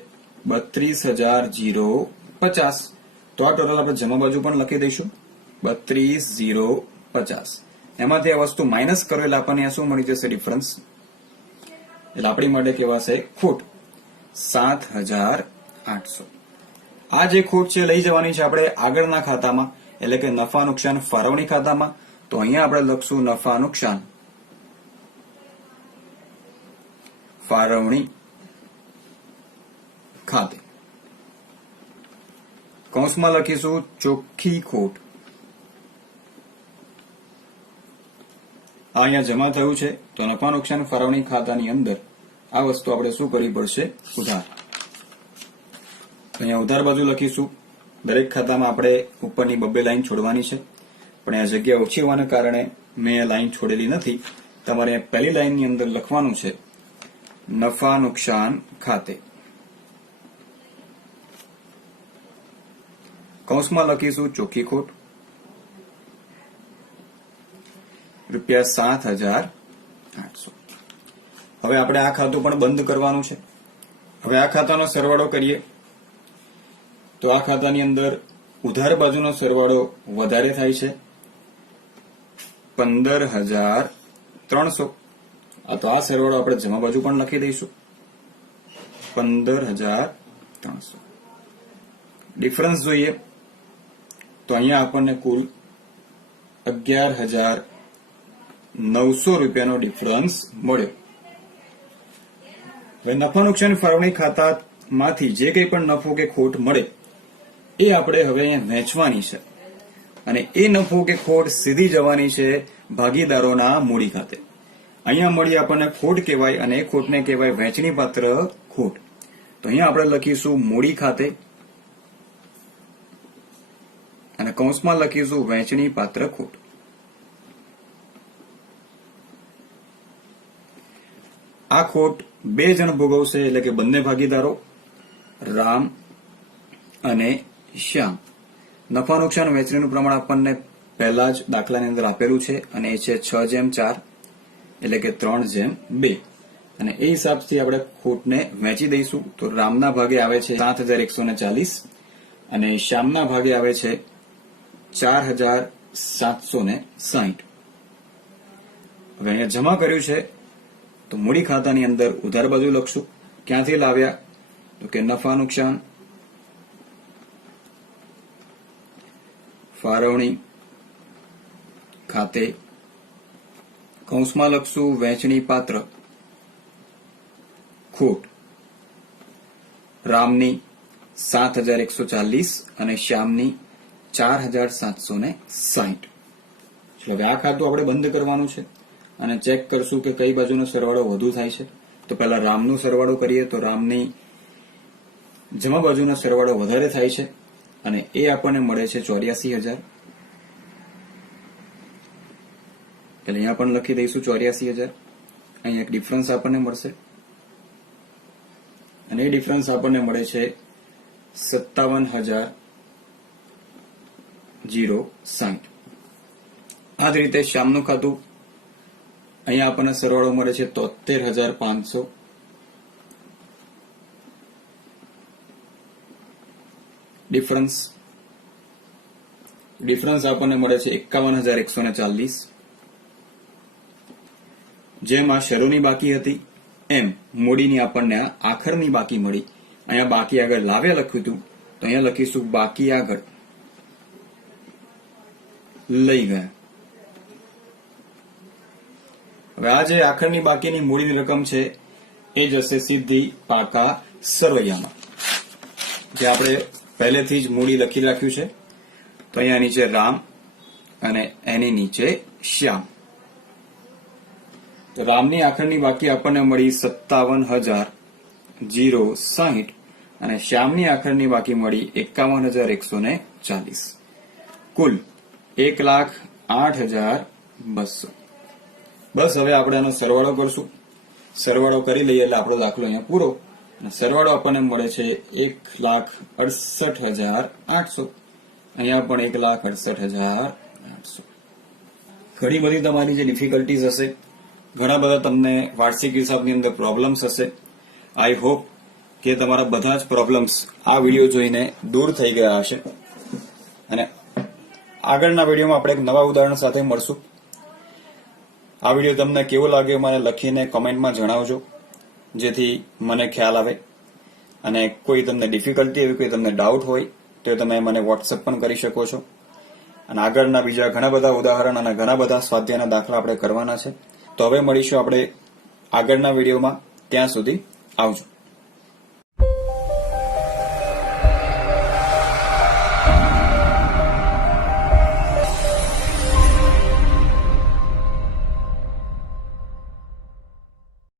32,050. તો આ ટોટલ આપણે જમા બાજુ પણ લખી દઈશું 32,050. એમાંથી આ વસ્તુ માઇનસ કરો એટલે આપણને શું મળી જશે? ડિફરન્સ. એટલે આપણી માટે કહેવાશે ખોટ 7,800. આ જે ખોટ છે લઈ જવાની છે આપણે આગળના ખાતામાં, એટલે કે નફા નુકસાન ફાળવણી ખાતામાં. તો અહીંયા આપણે લખશું નફા નુકસાન ફાળવણી ખાતે. કૌંસમાં લખીશું ચોખ્ખી ખોટ. આ અહીંયા જમા થયું છે તો નફા નુકસાન ફાળવણી ખાતાની અંદર આ વસ્તુ આપણે શું કરવી પડશે? ઉધાર. અહીંયા ઉધાર બાજુ લખીશું. દરેક ખાતામાં આપણે ઉપરની બબ્બે લાઈન છોડવાની છે, પણ આ જગ્યા ઓછી હોવાને કારણે મેં આ લાઈન છોડેલી નથી. તમારે પહેલી લાઈનની અંદર લખવાનું છે નફા નુકસાન ખાતે. કૌંસમાં લખીશું ચોખ્ખી ખોટ ₹7,800. હવે આપણે આ ખાતું પણ બંધ કરવાનું છે. હવે આ ખાતાનો સરવાળો કરીએ તો આ ખાતાની અંદર ઉધાર બાજુનો સરવાળો વધારે થાય છે 15,300. તો આ સરવાળો આપણે જમા બાજુ પણ લખી દઈશું 15,300. ડિફરન્સ જોઈએ તો અહીંયા આપણને કુલ 11,900 રૂપિયાનો ડિફરન્સ મળ્યો. હવે નફા નુકસાન ફાળવણી ખાતામાંથી જે કંઈ પણ નફો કે ખોટ મળે એ આપણે હવે અહીંયા વહેંચવાની છે અને એ નફો કે ખોટ સીધી જવાની છે ભાગીદારોના મૂડી ખાતે. અહીંયા મળી આપણને ખોટ કહેવાય અને એ ખોટને કહેવાય વહેંચણી પાત્ર ખોટ. તો અહીંયા આપણે લખીશું મૂડી ખાતે અને કૌંસમાં લખીશું વહેંચણી પાત્ર ખોટ. આ ખોટ બે જણ ભોગવશે, એટલે કે બંને ભાગીદારો રામ અને શ્યામ. નફા નુકસાન વહેંચણીનું પ્રમાણ આપણને પહેલા જ દાખલાની અંદર આપેલું છે અને એ છે 6:4, એટલે કે 3:2. અને એ હિસાબથી આપણે ખોટને વહેંચી દઈશું. તો રામના ભાગે આવે છે 7,140 અને શ્યામના ભાગે આવે છે 4,760. હવે અહીંયા જમા કર્યું છે તો મૂડી ખાતાની અંદર ઉધાર બાજુ લખશું. ક્યાંથી લાવ્યા? તો કે નફા નુકસાન ફાળવણી ખાતે. કૌંસમાં લખશું વહેંચણી પાત્ર ખોટ. રામની 7,140 અને શ્યામની 4,760. હવે આ ખાતું આપણે બંધ કરવાનું છે અને ચેક કરશું કે કઈ બાજુનો સરવાળો વધુ થાય છે. તો પહેલા રામનો સરવાળો કરીએ તો રામની જમા બાજુનો સરવાળો વધારે થાય છે અને એ આપણને મળે છે 84,000. એટલે અહીંયા પણ લખી દઈશું 84,000. અહીંયા એક ડિફરન્સ આપણને મળશે અને એ ડિફરન્સ આપણને મળે છે 57,060. આ જ રીતે શ્યામનું ખાતું. અહીંયા આપણને સરવાળો મળે છે 73,500 ડિફરન્સ આપણને મળે છે 51,140. જેમ આ શરૂની બાકી હતી એમ મૂડીની આપણને આ આખરની બાકી મળી. અહીંયા બાકી આગળ લાવ્યા લખ્યું હતું તો અહીંયા લખીશું બાકી આગળ લઈ ગયા. હવે આ જે આખરની બાકીની મૂડીની રકમ છે એ જશે સીધી પાકા સરવૈયામાં, જે આપણે પહેલેથી જ મૂડી લખી રાખ્યું છે. તો અહીંયા નીચે રામ અને એની નીચે શ્યામ. તો રામની આખરની બાકી આપણને મળી 57,060 અને શ્યામની આખરની બાકી મળી 51,140. કુલ 1,08,200. બસ હવે આપણે આનો સરવાળો કરશું. સરવાળો કરી લઈએ એટલે આપણો દાખલો અહીંયા પૂરો. અને સરવાળો આપણને મળે છે 1,68,800. અહીંયા પણ 1,68,800. ઘણી બધી તમારી જે ડિફિકલ્ટીઝ હશે, ઘણા બધા તમને વાર્ષિક હિસાબની અંદર પ્રોબ્લેમ્સ હશે. આઈ હોપ કે તમારા બધા જ પ્રોબ્લેમ્સ આ વિડીયો જોઈને દૂર થઈ ગયા હશે. અને આગળના વિડીયોમાં આપણે એક નવા ઉદાહરણ સાથે મળશું. આ વિડીયો તમને કેવો લાગ્યો મને લખીને કોમેન્ટમાં જણાવજો, જેથી મને ખ્યાલ આવે. અને કોઈ તમને ડિફિકલ્ટી હોય, કોઈ તમને ડાઉટ હોય તો તમે મને વોટ્સએપ પણ કરી શકો છો. અને આગળના બીજા ઘણા બધા ઉદાહરણ અને ઘણા બધા સ્વાધ્યાયના દાખલા આપણે કરવાના છે. તો હવે મળીશું આપણે આગળના વિડીયોમાં. ત્યાં સુધી આવજો.